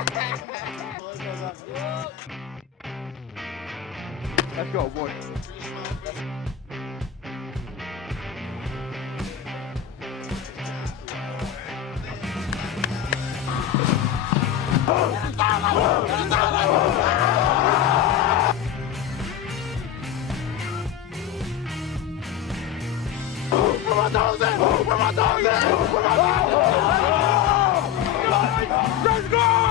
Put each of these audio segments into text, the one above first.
Let's go, boy. Let's go!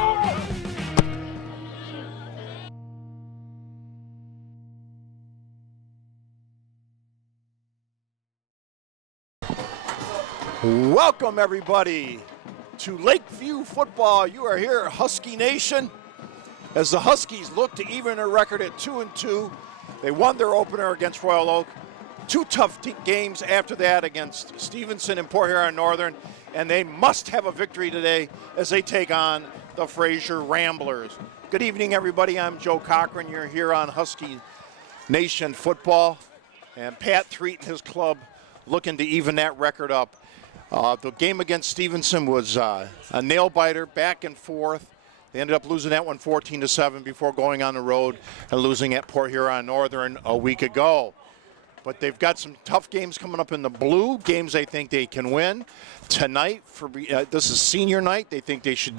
Welcome, everybody, to Lakeview football. You are here, Husky Nation, as the Huskies look to even their record at 2-2. They won their opener against Royal Oak. Two tough games after that against Stevenson and Port Huron Northern, and they must have a victory today as they take on the Fraser Ramblers. Good evening, everybody. I'm Joe Cochran. You're here on Husky Nation football, and Pat Threet and his club looking to even that record up. The game against Stevenson was a nail-biter, back and forth. They ended up losing that one 14-7 before going on the road and losing at Port Huron Northern a week ago. But they've got some tough games coming up in the blue, games they think they can win. Tonight, this is senior night. They think they should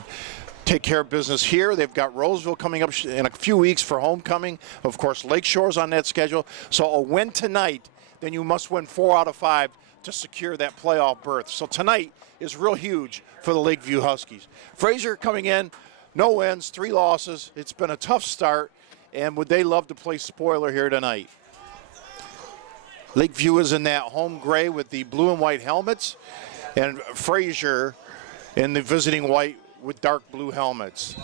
take care of business here. They've got Roseville coming up in a few weeks for homecoming. Of course, Lakeshore's on that schedule. So a win tonight, then you must win 4 out of 5 to secure that playoff berth. So tonight is real huge for the Lakeview Huskies. Fraser coming in, no wins, 3 losses. It's been a tough start, and would they love to play spoiler here tonight? Lakeview is in that home gray with the blue and white helmets, and Fraser in the visiting white with dark blue helmets.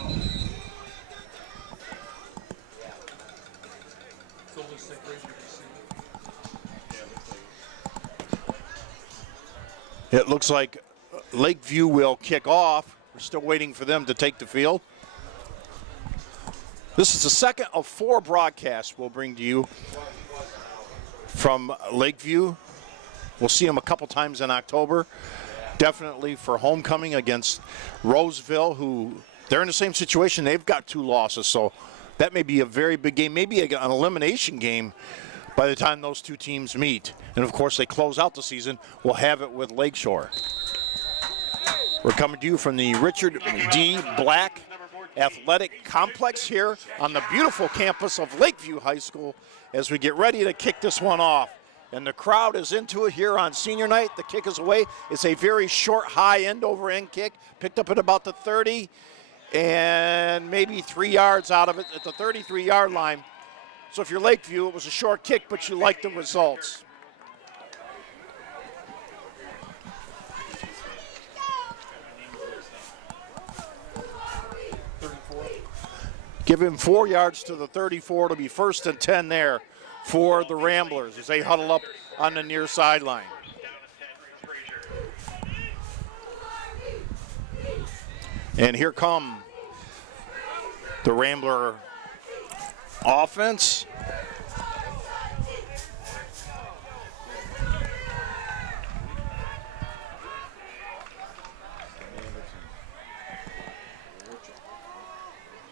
It looks like Lakeview will kick off. We're still waiting for them to take the field. This is the second of 4 broadcasts we'll bring to you from Lakeview. We'll see them a couple times in October. Definitely for homecoming against Roseville, who they're in the same situation. They've got 2 losses, so that may be a very big game, maybe an elimination game by the time those 2 teams meet. And of course, they close out the season. We'll have it with Lakeshore. We're coming to you from the Richard D. Black Athletic Complex here on the beautiful campus of Lakeview High School as we get ready to kick this one off. And the crowd is into it here on senior night. The kick is away. It's a very short, high end-over-end kick, picked up at about the 30 and maybe 3 yards out of it at the 33-yard line. So if you're Lakeview, it was a short kick, but you like the results. Give him 4 yards to the 34 to be 1st and 10 there for the Ramblers as they huddle up on the near sideline. And here come the Rambler offense.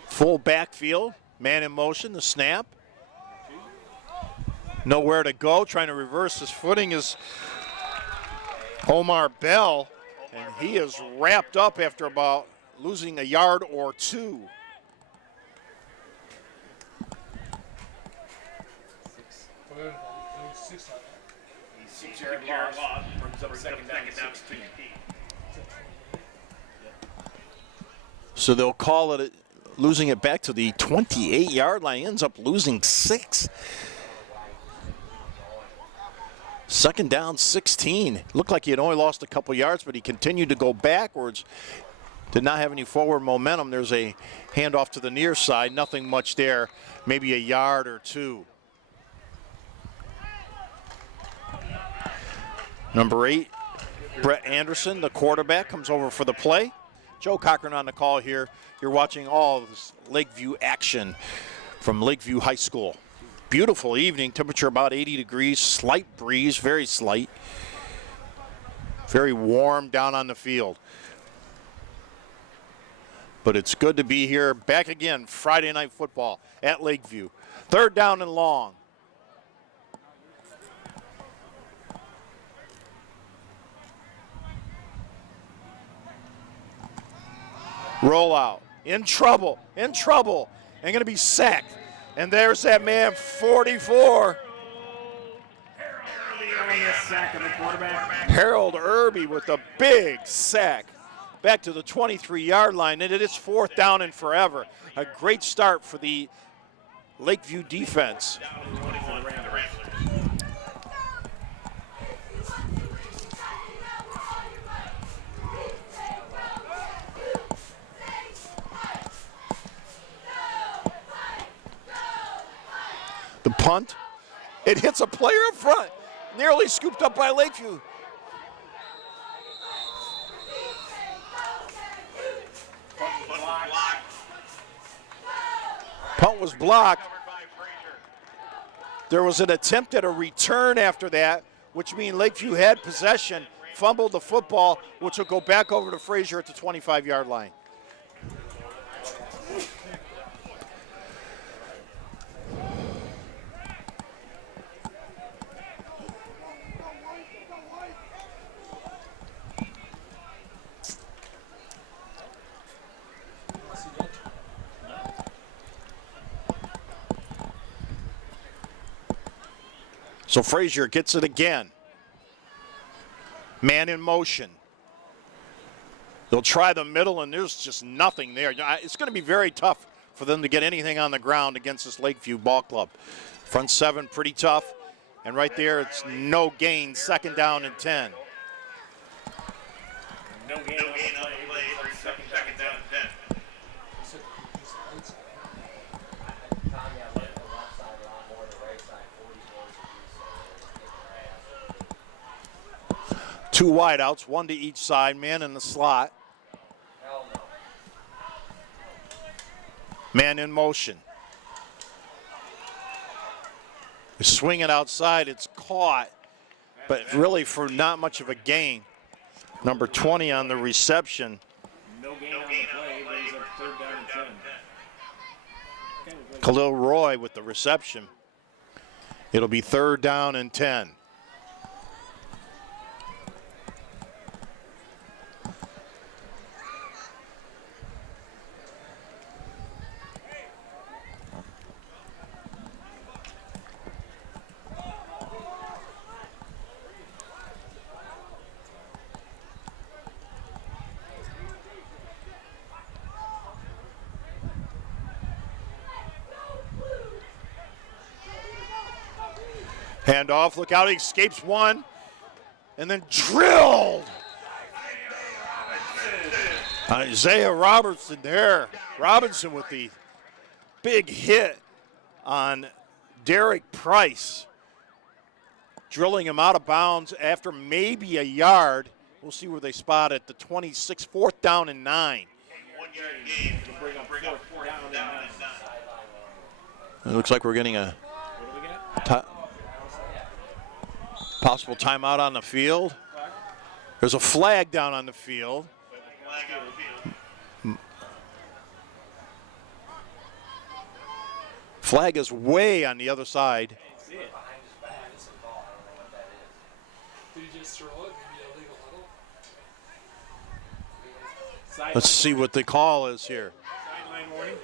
Full backfield, man in motion, the snap. Nowhere to go, trying to reverse his footing is Omar Bell, and he is wrapped up after about losing a yard or 2. So they'll call it losing it back to the 28-yard line. Ends up losing 6. 2nd down, 16. Looked like he had only lost a couple yards, but he continued to go backwards. Did not have any forward momentum. There's a handoff to the near side. Nothing much there. Maybe a yard or 2. Number 8, Brett Anderson, the quarterback, comes over for the play. Joe Cochran on the call here. You're watching all of this Lakeview action from Lakeview High School. Beautiful evening, temperature about 80 degrees, slight breeze, very slight. Very warm down on the field. But it's good to be here back again, Friday night football at Lakeview. 3rd down and long. Roll out. In trouble. And going to be sacked. And there's that man, 44. Harold Irby with a big sack. Back to the 23-yard line, and it is 4th down and forever. A great start for the Lakeview defense. The punt, it hits a player up front, nearly scooped up by Lakeview. Punt was blocked. There was an attempt at a return after that, which means Lakeview had possession, fumbled the football, which will go back over to Fraser at the 25-yard line. So Fraser gets it again. Man in motion. They'll try the middle, and there's just nothing there. It's going to be very tough for them to get anything on the ground against this Lakeview ball club. Front 7 pretty tough. And right there, it's no gain, 2nd down and 10. No gain on the play, second down and 10. Two wideouts, one to each side, man in the slot. Man in motion. They swing it outside, it's caught, but really for not much of a gain. Number 20 on the reception. No gain on the play, but he's up 3rd down and 10. Khalil Roy with the reception. It'll be 3rd down and 10. Handoff, look out, he escapes one, and then drilled. Isaiah Robinson there. Robinson with the big hit on Derek Price. Drilling him out of bounds after maybe a yard. We'll see where they spot it. The 26, 4th down and 9. 1 yard gain to bring up 4th down and 9. It looks like we're getting a possible timeout on the field. There's a flag down on the field. Flag is way on the other side. Let's see what the call is here. Sideline warning.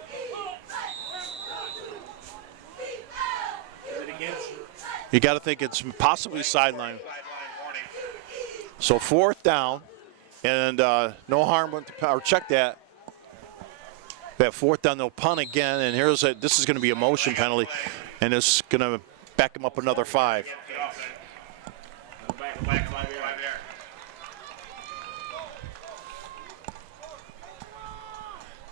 Is it against? You got to think it's possibly sideline. So 4th down, and no harm went to power. Check that. That 4th down, they'll punt again, and this is going to be a motion penalty, and it's going to back them up another 5.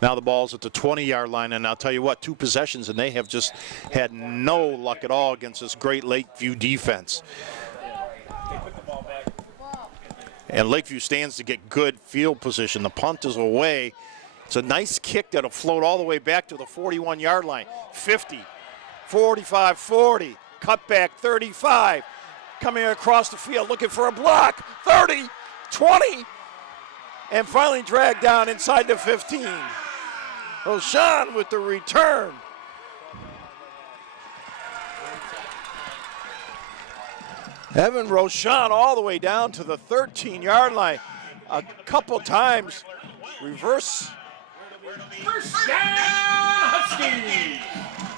Now the ball's at the 20-yard line, and I'll tell you what, 2 possessions, and they have just had no luck at all against this great Lakeview defense. And Lakeview stands to get good field position. The punt is away. It's a nice kick that'll float all the way back to the 41-yard line. 50, 45, 40, cut back 35. Coming across the field looking for a block. 30, 20, and finally dragged down inside the 15. Roshan with the return. Evan Roshan all the way down to the 13-yard line. A couple times, reverse First down, Huskies.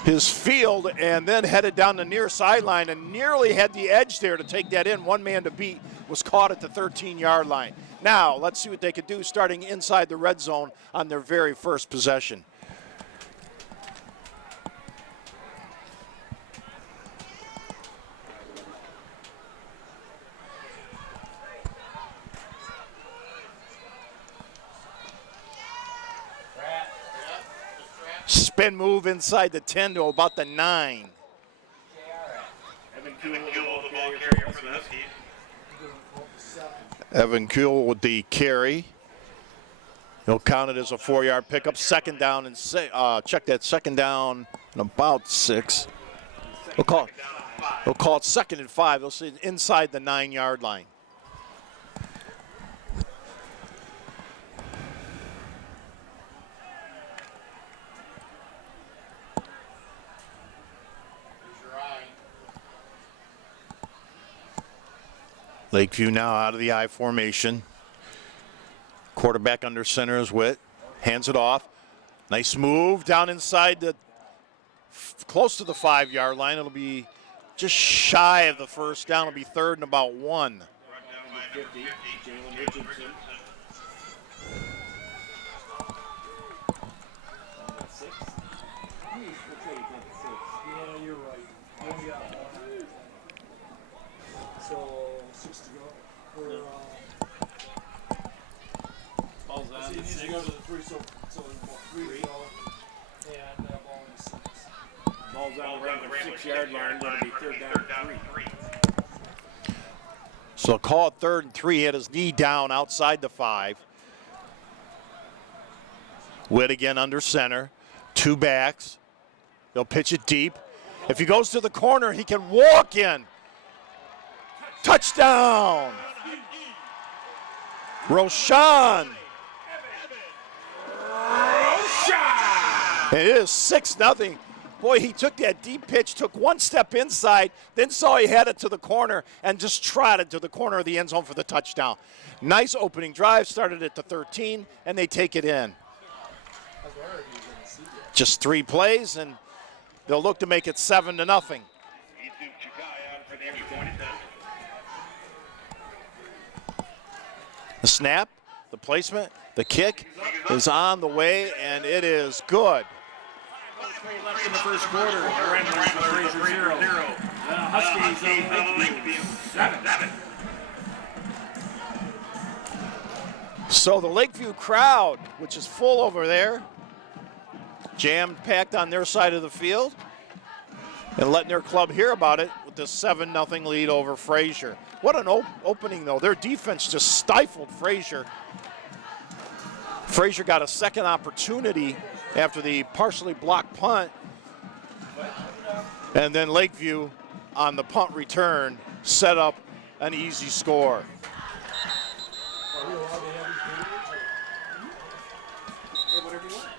his field and then headed down the near sideline and nearly had the edge there to take that in. One man to beat, was caught at the 13-yard line. Now, let's see what they could do starting inside the red zone on their very first possession. Spin move inside the 10 to about the 9. Evan Kuhl, the ball carrier for the Huskies. Evan Kuhl with the carry. He'll count it as a 4-yard pickup. Second down and check that, second down and about 6. We'll call it second and 5. They'll see inside the 9-yard line. Lakeview now out of the I formation. Quarterback under center is Witt. Hands it off. Nice move down inside the, close to the 5-yard line. It'll be just shy of the first down. It'll be third and about 1. 50, Jalen Richardson. Yeah, you're right. So 6 to go. Ball's So on you the need to 6. go to the 3, so there's about 3 to go. And ball in the 6. Ball's on around the 6-yard line. That'll be third down and 3. So call it third and 3. He had his knee down outside the 5. Witt again under center. 2 backs. They'll pitch it deep. If he goes to the corner, he can walk in. Touchdown! Roshan. It is 6-0. Boy, he took that deep pitch, took one step inside, then saw he had it to the corner and just trotted to the corner of the end zone for the touchdown. Nice opening drive, started at the 13, and they take it in. Just 3 plays, and they'll look to make it 7-0. The snap, the placement, the kick is on the way, and it is good. Left in the first quarter. Ramblers with Fraser 0. Huskies on Lakeview 7. So the Lakeview crowd, which is full over there, jam-packed on their side of the field, and letting their club hear about it with this 7-0 lead over Fraser. What an opening, though. Their defense just stifled Fraser. Fraser got a second opportunity after the partially blocked punt. And then Lakeview, on the punt return, set up an easy score. Whatever you want.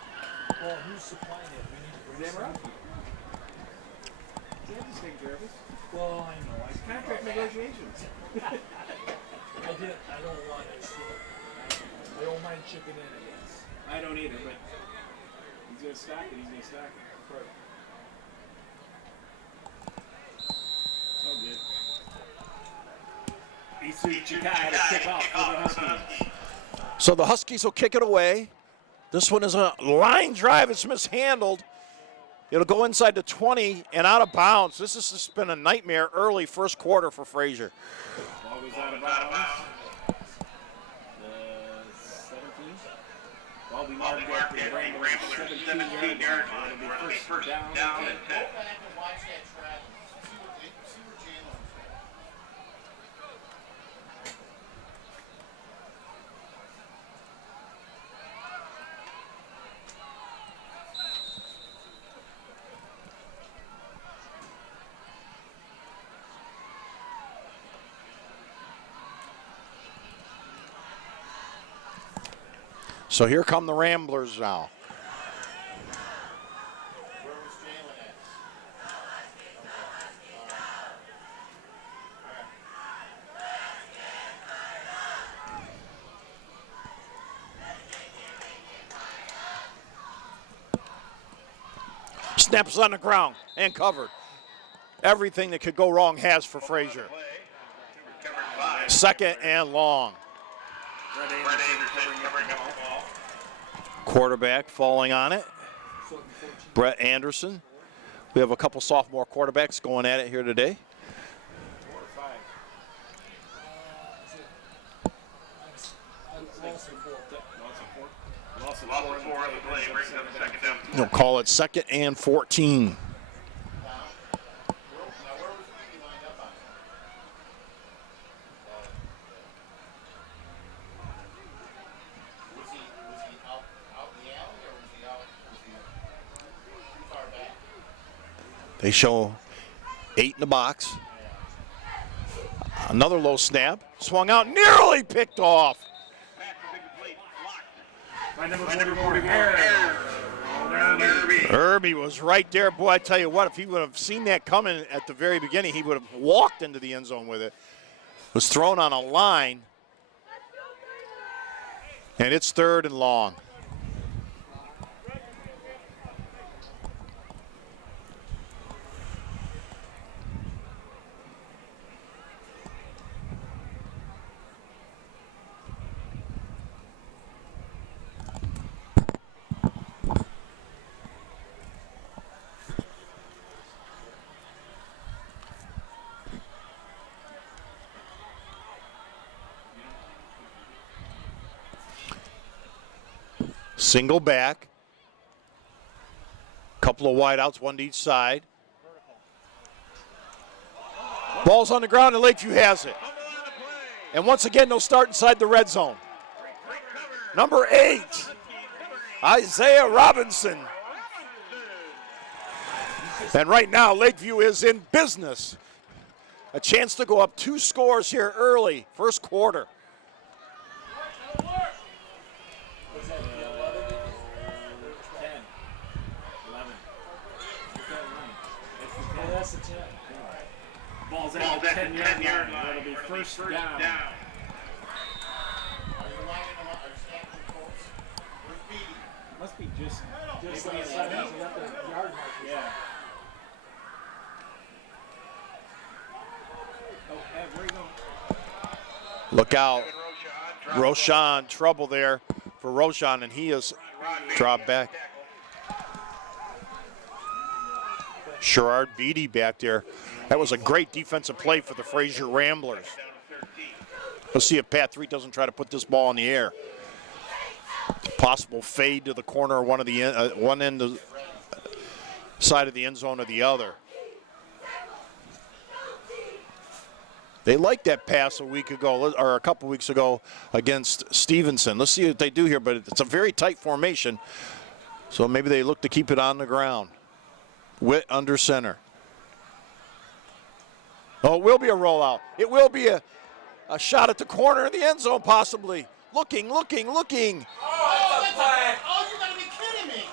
Well, who's supplying it? We need to bring Sam some. Sam's taking care of us. Well, I know. Contract negotiations. I don't want it. I don't mind chipping in, I guess. I don't either, but he's going to stock it. He's going to stock it. Right. So good. Isu Chikai had a kick off for the Huskies. So the Huskies will kick it away. This one is a line drive. It's mishandled. It'll go inside the 20 and out of bounds. This has just been a nightmare early first quarter for Fraser. Ball goes out of bounds. The 17. Ball be marked at the Ramblers 17-yard line. It'll be first down and 10. So here come the Ramblers now. Snaps on the ground and covered. Everything that could go wrong has for Fraser. Second and long. Quarterback falling on it. Brett Anderson. We have a couple sophomore quarterbacks going at it here today. They'll call it second and 14. They show 8 in the box. Another low snap. Swung out, nearly picked off. Irby was right there. Boy, I tell you what, if he would have seen that coming at the very beginning, he would have walked into the end zone with it. It was thrown on a line. And it's third and long. Single back. Couple of wideouts, one to each side. Ball's on the ground and Lakeview has it. And once again, they'll start inside the red zone. Number 8, Isaiah Robinson. And right now, Lakeview is in business. A chance to go up 2 scores here early, first quarter. Ball's at the 10-yard line. It'll be first down. Must be just like 7. Yeah. Where you going? Look out. Roshan, trouble there for Roshan, and he is dropped back. Sherrard Beatty back there. That was a great defensive play for the Fraser Ramblers. Let's see if Pat 3 doesn't try to put this ball in the air. Possible fade to the corner of one end of side of the end zone or the other. They liked that pass a week ago, or a couple weeks ago, against Stevenson. Let's see what they do here, but it's a very tight formation, so maybe they look to keep it on the ground. Witt under center. Oh, it will be a rollout. It will be a shot at the corner of the end zone, possibly. Looking. Oh, you gotta be kidding me.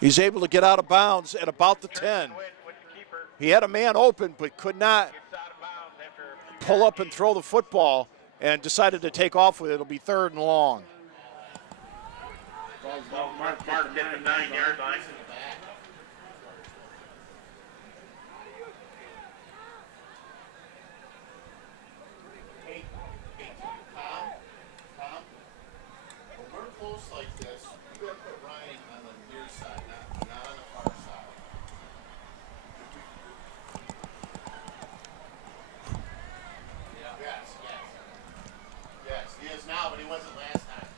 He's able to get out of bounds at about the 10. He had a man open, but could not pull up and throw the football and decided to take off with it. It'll be third and long. Mark at the 9-yard line. Tom, when we're close like this, you gotta put Ryan on the near side, not on the far side. Yes, he is now, but he wasn't last time.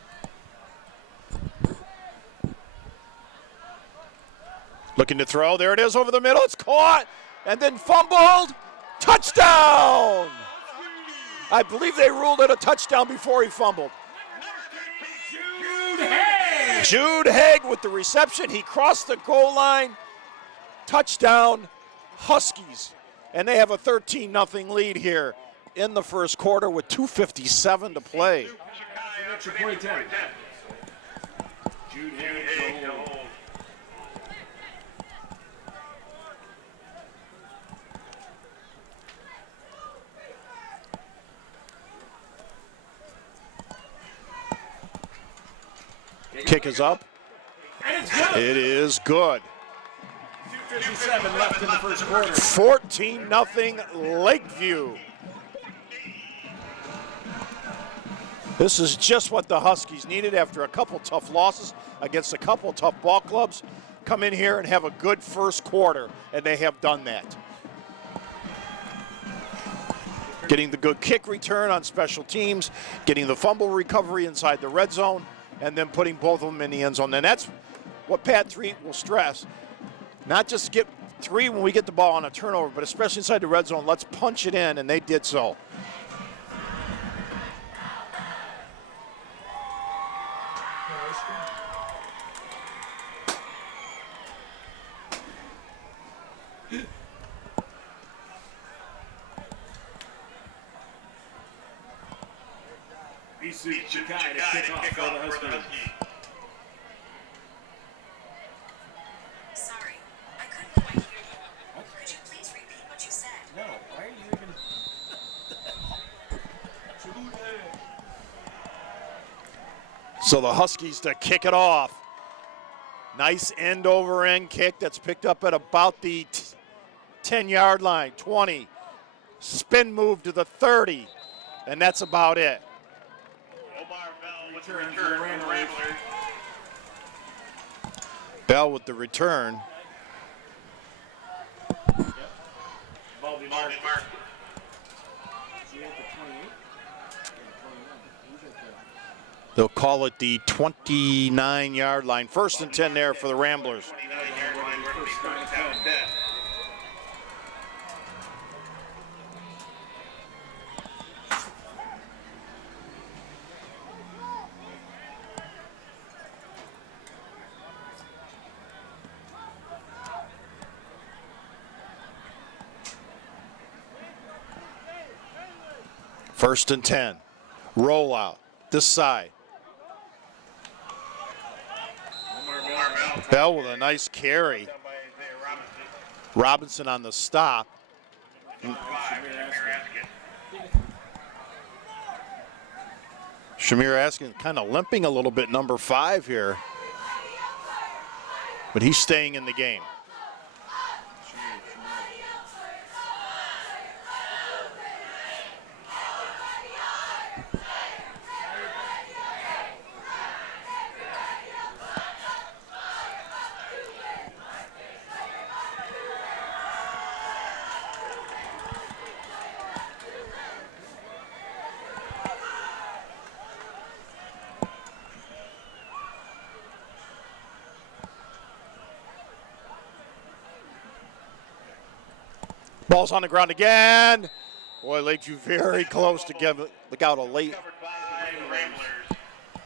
Looking to throw. There it is over the middle. It's caught and then fumbled. Touchdown! I believe they ruled it a touchdown before he fumbled. Jude Haig with the reception. He crossed the goal line. Touchdown, Huskies. And they have a 13-0 lead here in the first quarter with 2:57 to play. Jude Haig to hold. Kick is up. And It's good. It is good. 2:57 left in the first quarter. 14-0 Lakeview. This is just what the Huskies needed after a couple tough losses against a couple tough ball clubs. Come in here and have a good first quarter, and they have done that. Getting the good kick return on special teams, getting the fumble recovery inside the red zone, and then putting both of them in the end zone. And that's what Pat Treat will stress. Not just get 3 when we get the ball on a turnover, but especially inside the red zone, let's punch it in, and they did so. Isu Chikai to kick off for the Huskies. Sorry, I couldn't quite hear you. Could you please repeat what you said? No, why are you even... So the Huskies to kick it off. Nice end over end kick that's picked up at about the 10-yard line, 20. Spin move to the 30, and that's about it. Return for the Ramblers. Bell with the return. Ball be marked. They'll call it the 29-yard line. 1st and 10 there for the Ramblers. First and 10. Roll out. This side. Bell with a nice carry. Robinson on the stop. Shamir Askin kind of limping a little bit, number 5 here. But he's staying in the game. Ball's on the ground again. Boy, Lakeview very close to give. Look out, a late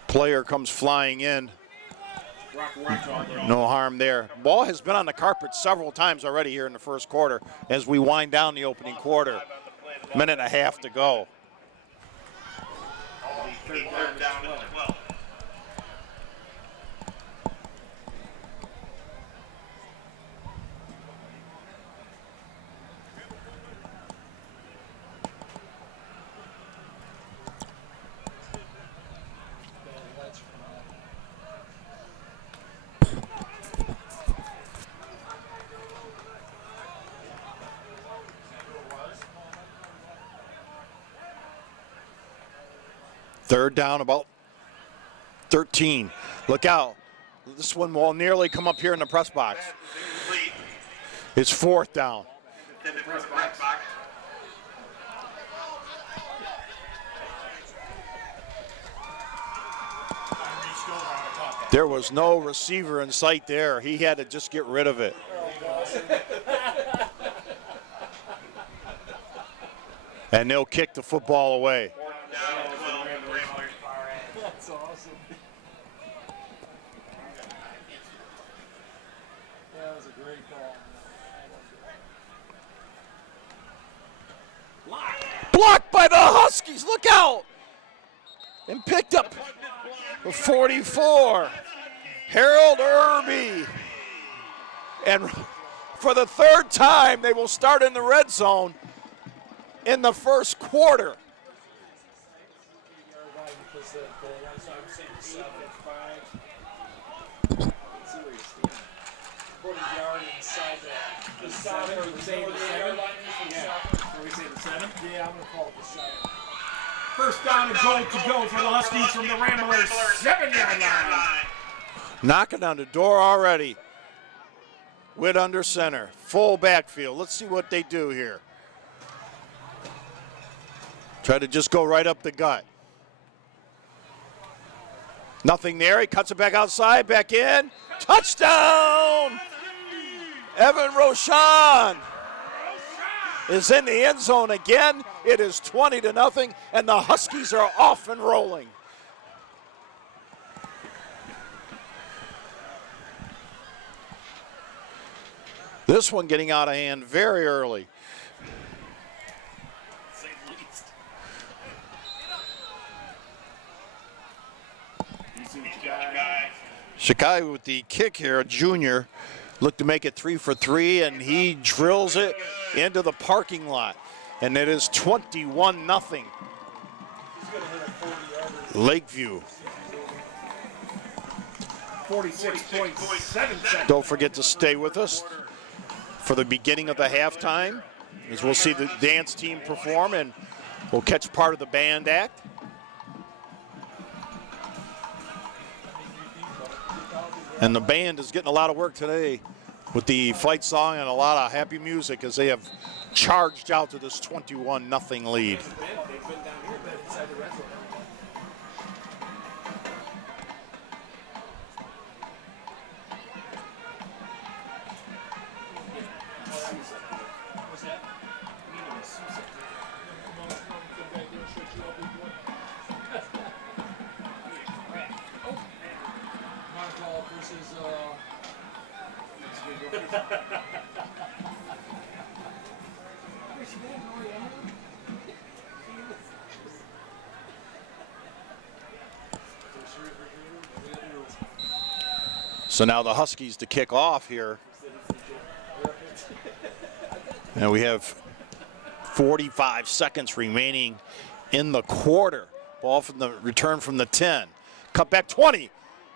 player comes flying in. No harm there. Ball has been on the carpet several times already here in the first quarter as we wind down the opening quarter. Minute and a half to go. Third down at 12. Third down, about 13. Look out. This one will nearly come up here in the press box. It's 4th down. There was no receiver in sight there. He had to just get rid of it. And they'll kick the football away. That's awesome. That was a great call. Blocked by the Huskies. Look out. And picked up the 44. Harold Irby. And for the 3rd time, they will start in the red zone in the first quarter. 40 yard inside the soccer. We say the 7? Yeah. So we say the 7? Yeah, I'm going to call it the 7. First down and goal to go for the Huskies from the Ramblers' 7-yard line. Knocking on the door already. Witt under center. Full backfield. Let's see what they do here. Try to just go right up the gut. Nothing there. He cuts it back outside, back in. Touchdown! Evan Rochon is in the end zone again. It is 20-0, and the Huskies are off and rolling. This one getting out of hand very early. Shikai with the kick here, a junior, looked to make it 3 for 3, and he drills it into the parking lot. And it is 21-0. Lakeview. 46.7 seconds. Don't forget to stay with us for the beginning of the halftime, as we'll see the dance team perform, and we'll catch part of the band act. And the band is getting a lot of work today with the fight song and a lot of happy music as they have charged out to this 21-0 lead. So now the Huskies to kick off here. And we have 45 seconds remaining in the quarter. Ball from the return from the 10. Cut back 20.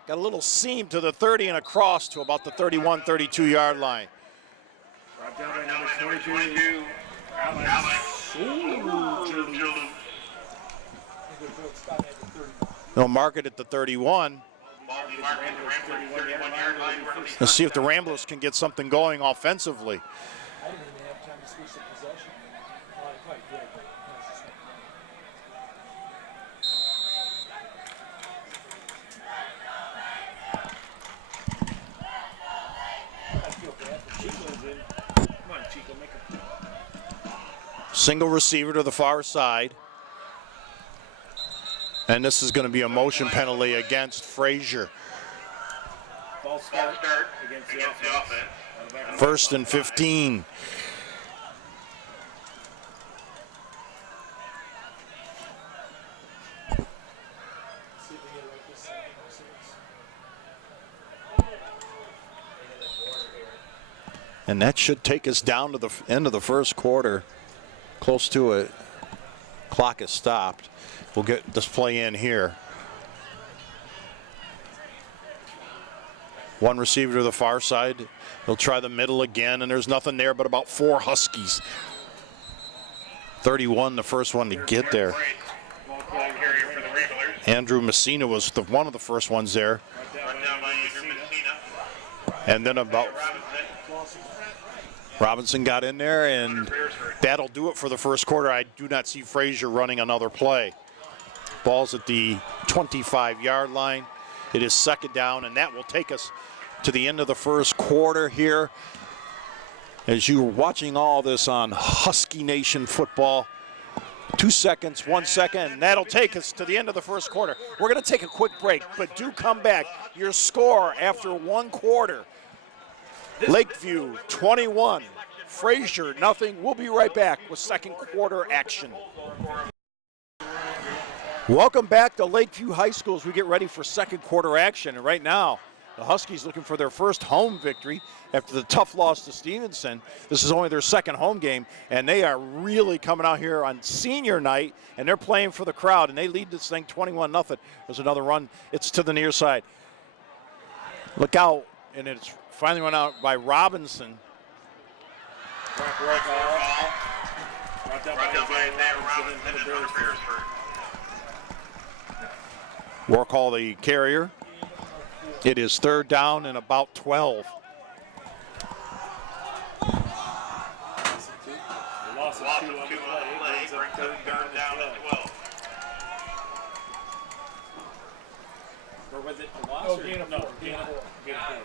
Got a little seam to the 30 and across to about the 31, 32-yard line. Brought down by number 22. They'll mark it at the 31. Let's see if the Ramblers can get something going offensively. I didn't even have time to switch the possession. Oh, I probably did, but I feel bad for Chico's in. Come on, Chico, make a. Single receiver to the far side. And this is going to be a motion penalty against Fraser. Ball start against the offense. First and 15. see if we get it right this second. And that should take us down to the end of the first quarter. Close to it. Clock is stopped. We'll get this play in here. One receiver to the far side. He'll try the middle again, and there's nothing there but about 4 Huskies. 31, the first one to get there. Andrew Messina was one of the first ones there. And then about Robinson got in there, and that'll do it for the first quarter. I do not see Fraser running another play. Ball's at the 25-yard line. It is second down, and that will take us to the end of the first quarter here. As you are watching all this on Husky Nation football, 2 seconds, 1 second, and that'll take us to the end of the first quarter. We're going to take a quick break, but do come back. Your score after 1 quarter. Lakeview 21, Fraser nothing. We'll be right back with second quarter action. Welcome back to Lakeview High School as we get ready for second quarter action. And right now, the Huskies looking for their first home victory after the tough loss to Stevenson. This is only their second home game, and they are really coming out here on senior night, and they're playing for the crowd, and they lead this thing 21-0. There's another run. It's to the near side. Look out and it's finally run out by Robinson. Brought down by Robinson and Beresford. Warcall the carrier. It is 3rd down and about 12. Loss of 2 on the play, brings up 3rd down and 12. Or was it a loss? Oh, or gain of no, 4. gain of 4. Yeah,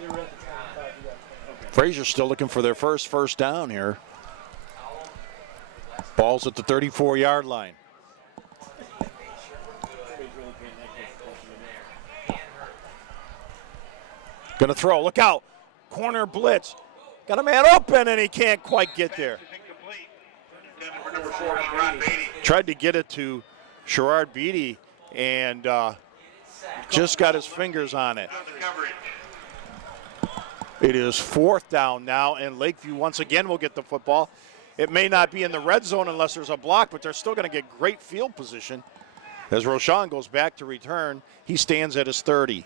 they were at the 25. You got 10. Okay. Fraser's still looking for their first down here. Ball's at the 34-yard line. Gonna throw, look out. Corner blitz. Got a man open and he can't quite get there. Tried to get it to Sherrard Beatty and just got his fingers on it. It is 4th down now, and Lakeview once again will get the football. It may not be in the red zone unless there's a block, but they're still going to get great field position. As Roshan goes back to return, he stands at his 30. They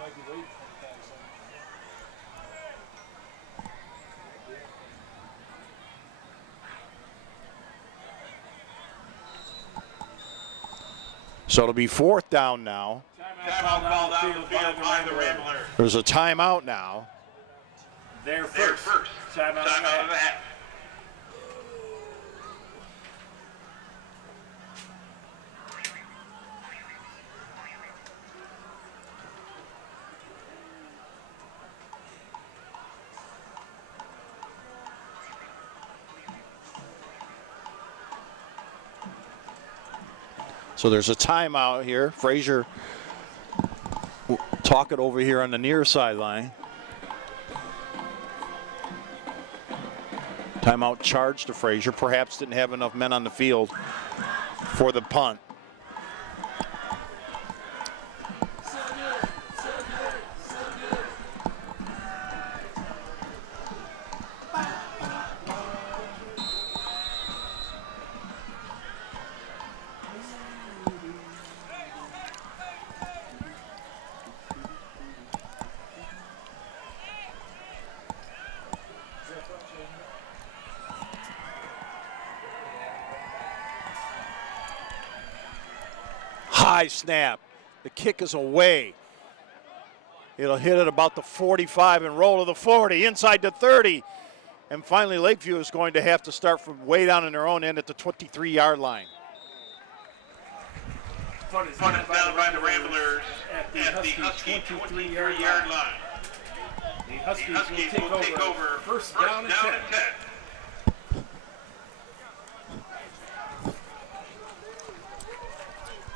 might be waiting for the So it'll be 4th down now. Timeout called out the field by the Ramblers. There's a timeout now. They're first. Timeout of the half. So there's a timeout here. Fraser talking over here on the near sideline. Timeout charged to Fraser. Perhaps didn't have enough men on the field for the punt. High snap. The kick is away. It'll hit at about the 45 and roll to the 40, inside the 30. And finally, Lakeview is going to have to start from way down in their own end at the 23-yard line. Fun is down by the Ramblers at the Husky 23-yard line. The Huskies will take over first down and 10.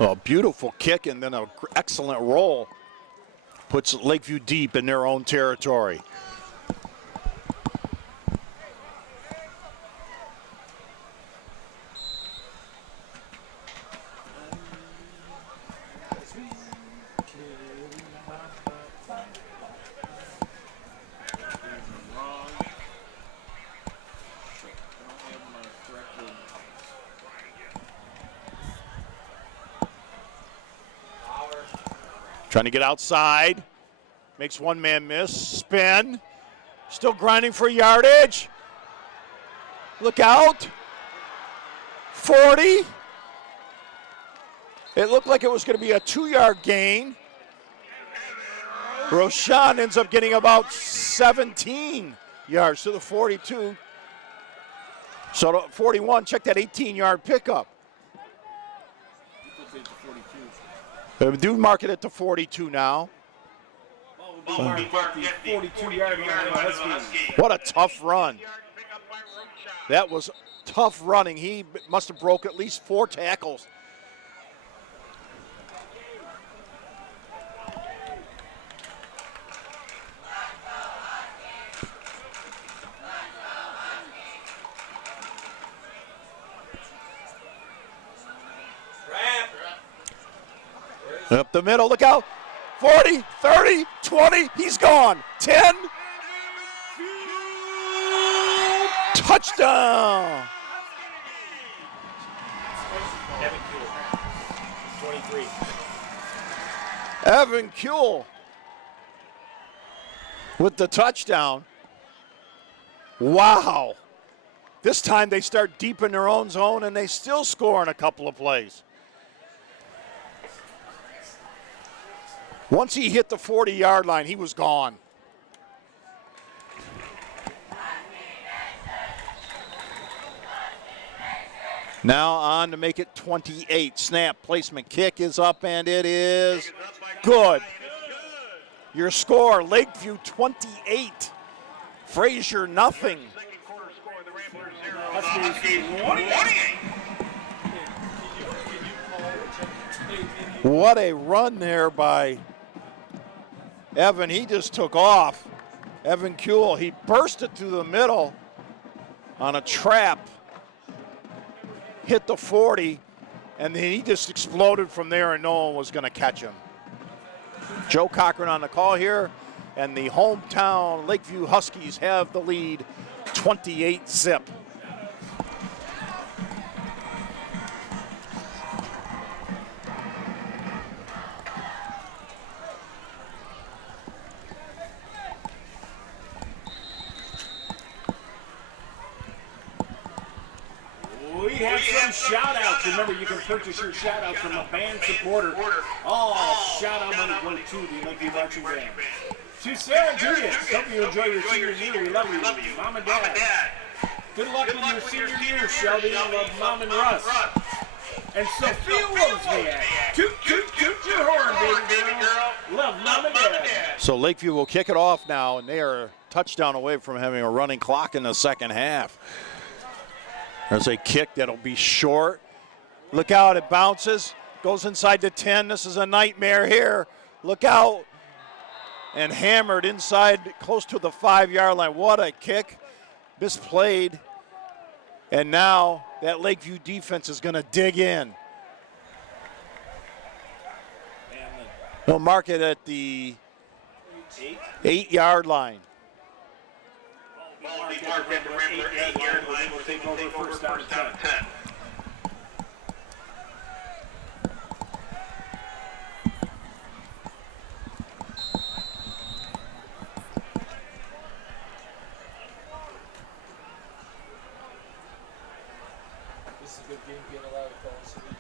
A beautiful kick and then an excellent roll puts Lakeview deep in their own territory. Trying to get outside. Makes one man miss. Spin. Still grinding for yardage. Look out. 40. It looked like it was going to be a 2-yard gain. Roshan ends up getting about 17 yards to the 42. So to 41, check that 18-yard pickup. They do mark it at the 42 now. Marked at the 42-yard line of the Huskies. What a tough run. That was tough running. He must have broke at least 4 tackles. Up the middle, look out. 40, 30, 20, he's gone. 10, Touchdown! Evan Kuhl, 23. Evan Kuhl with the touchdown. Wow. This time they start deep in their own zone and they still score in a couple of plays. Once he hit the 40-yard line, he was gone. Now on to make it 28. Snap, placement, kick is up, and it is good. Your score, Lakeview 28, Fraser nothing. Huskies 28. What a run there by Evan. He just took off. Evan Kuhl, he burst it through the middle on a trap, hit the 40, and then he just exploded from there and no one was going to catch him. Joe Cochran on the call here, and the hometown Lakeview Huskies have the lead 28-zip. We have some shout-outs. Remember, you can purchase your shout-out from a band supporter. Oh, shout-out money go to the Lakeview Marching Band. To Sarah and Julius, hope you enjoy your senior year. We love you, Mom and Dad. Good luck with your senior year, Shelby. Love Mom and Russ. And Sophia Wozniak. Toot, toot, toot your horn, baby girl. Love Mom and Dad. So Lakeview will kick it off now, and they are a touchdown away from having a running clock in the second half. There's a kick that'll be short. Look out, it bounces, goes inside the 10. This is a nightmare here. Look out. And hammered inside close to the 5-yard line. What a kick. Misplayed. And now that Lakeview defense is going to dig in. They'll mark it at the 8-yard line. Ball be marked at the Rambler 8-yard line. We'll take over first down and 10. This is a good game, getting a lot of calls. So we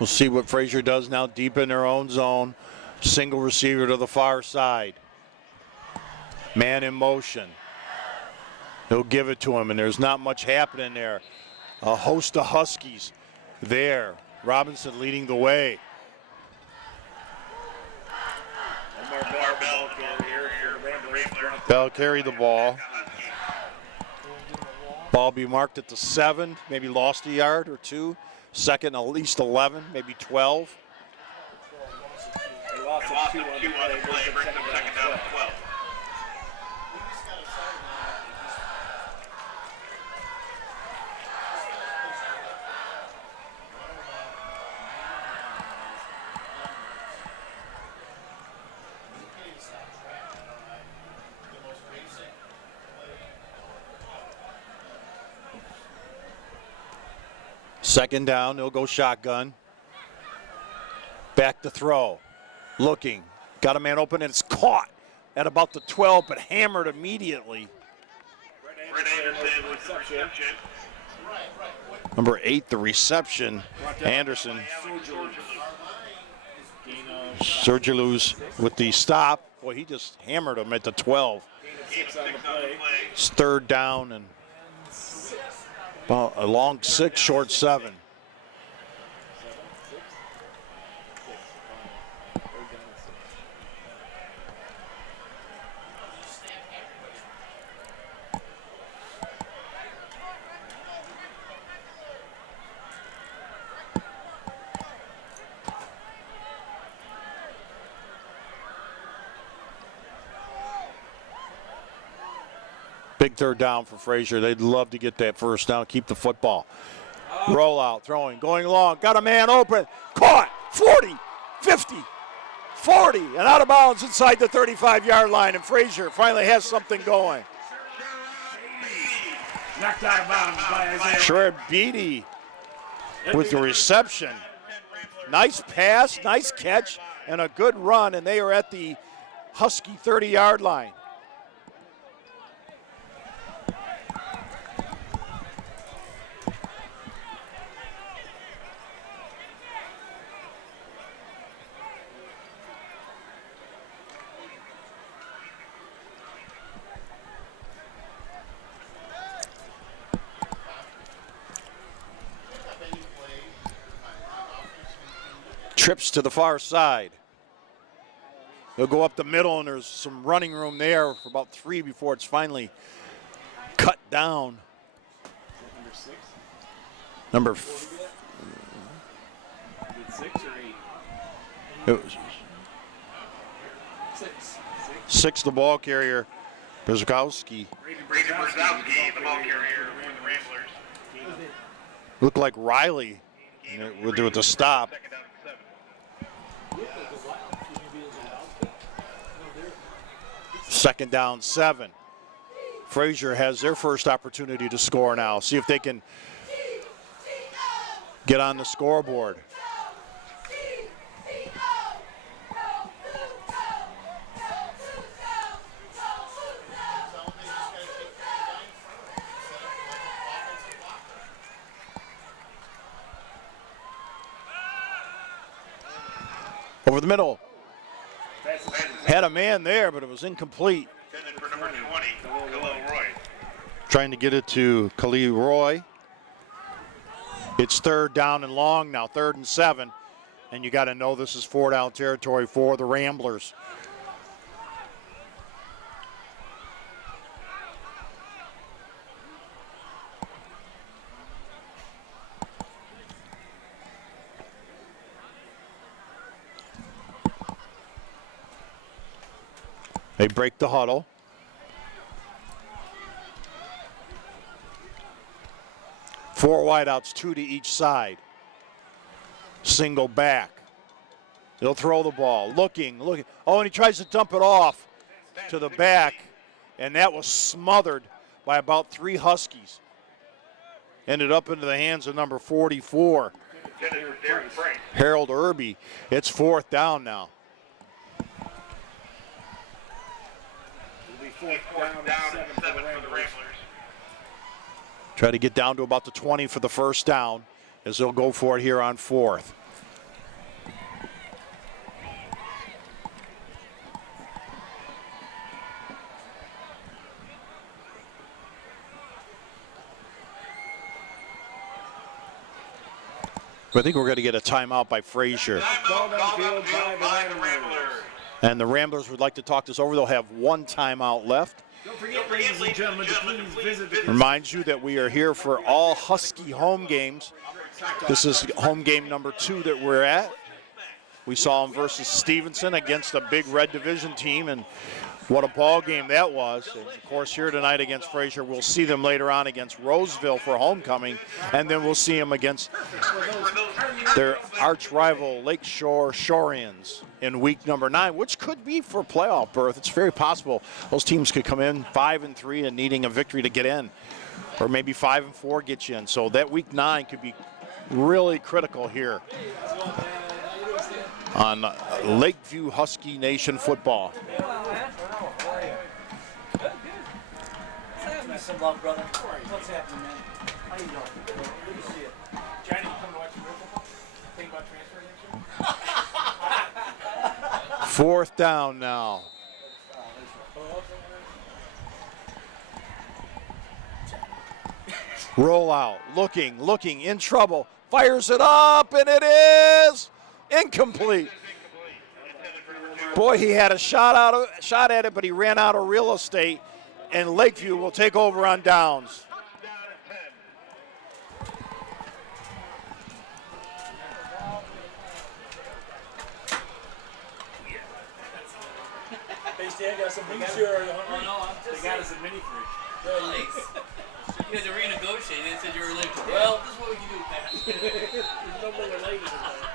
We'll see what Fraser does now deep in their own zone. Single receiver to the far side. Man in motion. He'll give it to him, and there's not much happening there. A host of Huskies there. Robinson leading the way. Bell carried the ball. Ball be marked at the 7, maybe lost a yard or two. Second, at least 11, maybe 12. They lost him 2 on the play, brings them second down and 12. Second down, he'll go shotgun. Back to throw. Looking. Got a man open, and it's caught at about the 12, but hammered immediately. Brett Anderson with the reception. Number 8, the reception. Anderson. Sergilu's with the stop. Boy, he just hammered him at the 12. It's third down and well, a long 6, short 7. Big third down for Fraser. They'd love to get that first down, keep the football. Roll out, throwing, going long. Got a man open. Caught. 40, 50, 40, and out of bounds inside the 35-yard line, and Fraser finally has something going. Knocked out of bounds by Isaiah. Sherrod Beatty with the reception. Nice pass, nice catch, and a good run, and they are at the Husky 30-yard line. Trips to the far side. They'll go up the middle, and there's some running room there for about 3 before it's finally cut down. Number 6? Number Is it 6 or 8? it was 6, the ball carrier, Brzezowski. Brady Brzezowski, the ball carrier for the Ramblers. Looked like Riley with the stop. Second down 7. Fraser has their first opportunity to score now. See if they can get on the scoreboard. Over the middle. Had a man there, but it was incomplete. Intended for number 20, Khalil Roy. Trying to get it to Khalil Roy. It's 3rd down and long now, 3rd and 7. And you got to know this is 4-down territory for the Ramblers. They break the huddle. Four wideouts, 2 to each side. Single back. They'll throw the ball. Looking. Oh, and he tries to dump it off to the back, and that was smothered by about 3 Huskies. Ended up into the hands of number 44, Harold Irby. It's 4th down now. Fourth down and 7 for the Ramblers. Try to get down to about the 20 for the first down as they'll go for it here on 4th. I think we're going to get a timeout by Fraser. Called on field by the Ramblers. And the Ramblers would like to talk this over. They'll have 1 timeout left. Don't forget, ladies and gentlemen, to please visit the Reminds you that we are here for all Husky home games. This is home game number 2 that we're at. We saw them versus Stevenson against a big Red Division team, and what a ball game that was. And of course, here tonight against Fraser, we'll see them later on against Roseville for homecoming, and then we'll see them against their arch rival Lakeshore Shoreans in week number 9, which could be for playoff berth. It's very possible those teams could come in 5-3 and needing a victory to get in, or maybe 5-4 get you in. So that week 9 could be really critical here on Lakeview Husky Nation football. Some love, brother. What's happening, man? How you doing? Good to see you. Johnny, you come to watch the real football? Think about transferring next year? 4th down now. Roll out, looking, in trouble. Fires it up, and it is incomplete. Boy, he had a shot at it, but he ran out of real estate, and Lakeview will take over on downs. Hey, Stan, got some wings here. They got us a mini fridge. Nice. You guys are renegotiating. They said you were like, well, this is what we can do, Pat. There's no more ladies in there.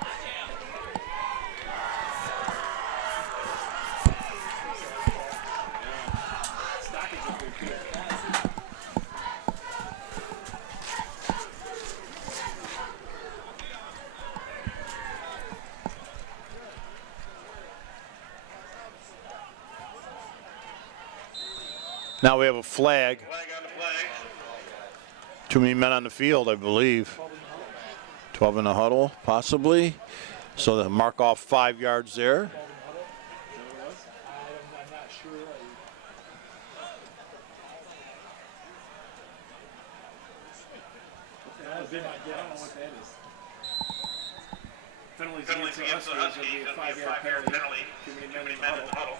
Now we have a flag. Flag on the flag. Too many men on the field, I believe. 12 in the huddle, possibly. So they mark off 5 yards there. I'm not sure. I don't know what that is. Penalties against the Huskies. It'll be a 5-yard penalty. Too many men in the huddle.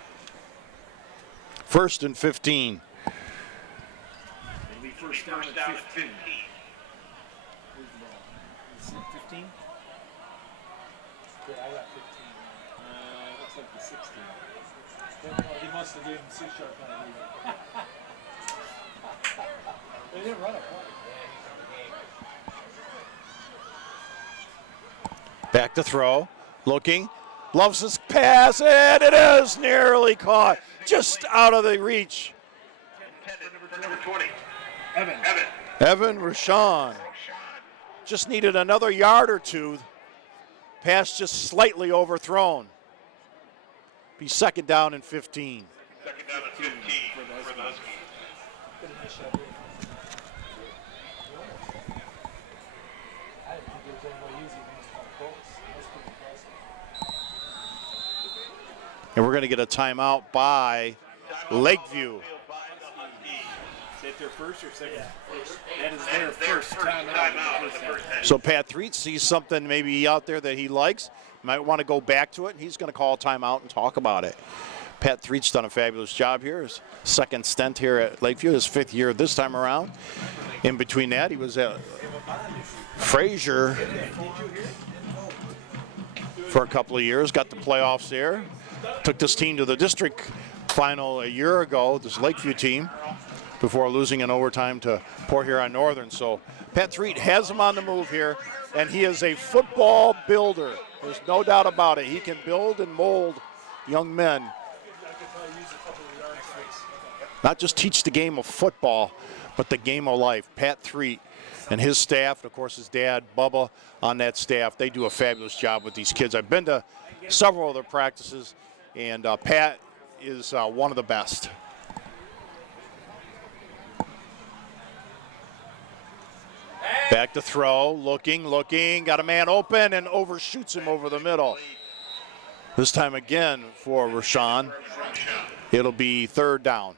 First and 15. It'll be first down at 15. Where's the ball? Is it 15? Yeah, I got 15. Looks like the 16. He must have given him 6-yard penalty. They didn't run a play. Back to throw. Looking. Loves his pass, and it is nearly caught. Just out of the reach. Number 20. Evan Rashawn. Just needed another yard or two. Pass just slightly overthrown. Be second down and 15. Second down and 15 for the Huskies. Did a nice job there. I didn't think there was any way easy against my Colts. That's pretty impressive. And we're going to get a timeout by Lakeview. Is that their first or second? That is their first timeout in the first half. So Pat Threet sees something maybe out there that he likes. Might want to go back to it, and he's going to call a timeout and talk about it. Pat Threet's done a fabulous job here. His second stint here at Lakeview, his 5th year this time around. In between that, he was at Fraser for a couple of years, got the playoffs there. Took this team to the district final a year ago, this Lakeview team, before losing in overtime to Port Huron Northern. So Pat Threet has him on the move here, and he is a football builder. There's no doubt about it. He can build and mold young men. Not just teach the game of football, but the game of life. Pat Threet and his staff, and of course his dad, Bubba, on that staff, they do a fabulous job with these kids. I've been to several of their practices, and Pat is one of the best. Back to throw, looking, got a man open and overshoots him over the middle. This time again for Rashawn. It'll be third down.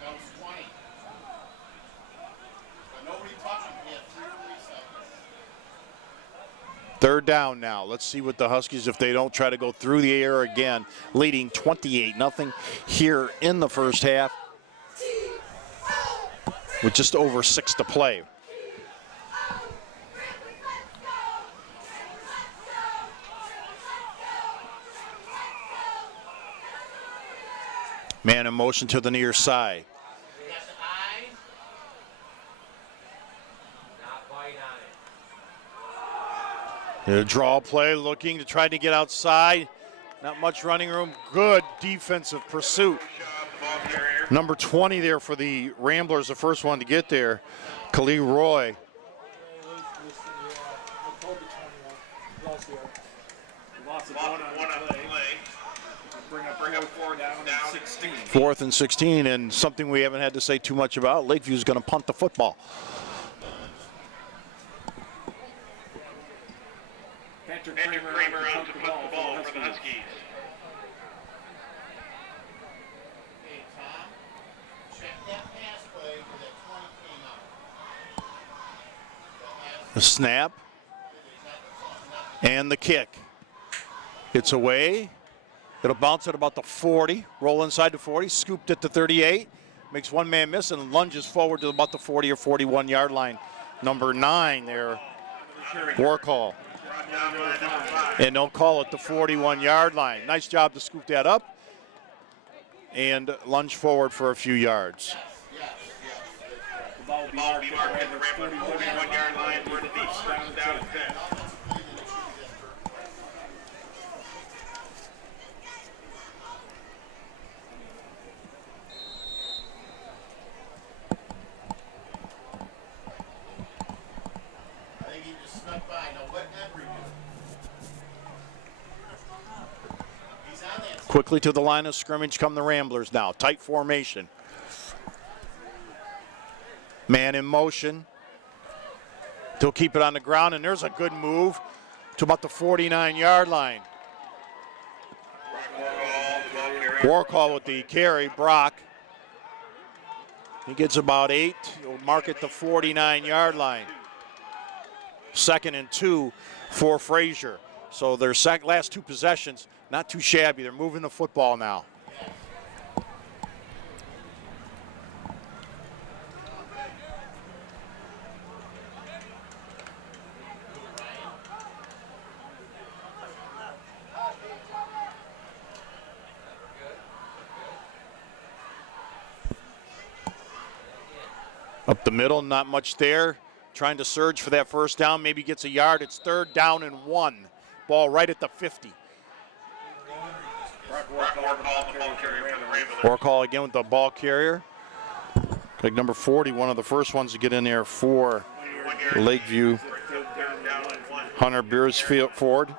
That was 20. But nobody touched him. He had 3 seconds. Third down now. Let's see what the Huskies, if they don't try to go through the air again, leading 28-0 here in the first half with just over 6 to play. Man in motion to the near side. A draw play, looking to try to get outside. Not much running room. Good defensive pursuit. Number 20 there for the Ramblers, the first one to get there. Khalil Roy. Lost it one on the play. Bring up 4 down and 16. 4th and 16, and something we haven't had to say too much about. Lakeview's going to punt the football. Patrick Kramer out to punt the ball for the Huskies. Hey, Tom, check that pass play where that 20 came out. The snap and the kick. It's away. It'll bounce at about the 40, roll inside the 40, scooped at the 38, makes one man miss and lunges forward to about the 40 or 41 yard line. Number 9 there, Warcall. And don't call it the 41 yard line. Nice job to scoop that up and lunge forward for a few yards. The ball will be marked at the 41 yard line for the deep down 10. Quickly to the line of scrimmage come the Ramblers now. Tight formation. Man in motion. They'll keep it on the ground, and there's a good move to about the 49-yard line. War call with the carry, Brock. He gets about 8. He'll mark it the 49-yard line. 2nd and 2 for Fraser. So their last 2 possessions, not too shabby. They're moving the football now. Up the middle, not much there. Trying to surge for that first down, maybe gets a yard. It's 3rd down and 1. Ball right at the 50. War call again with the ball carrier. Like number 40, one of the first ones to get in there for Lakeview. Hunter Beersford.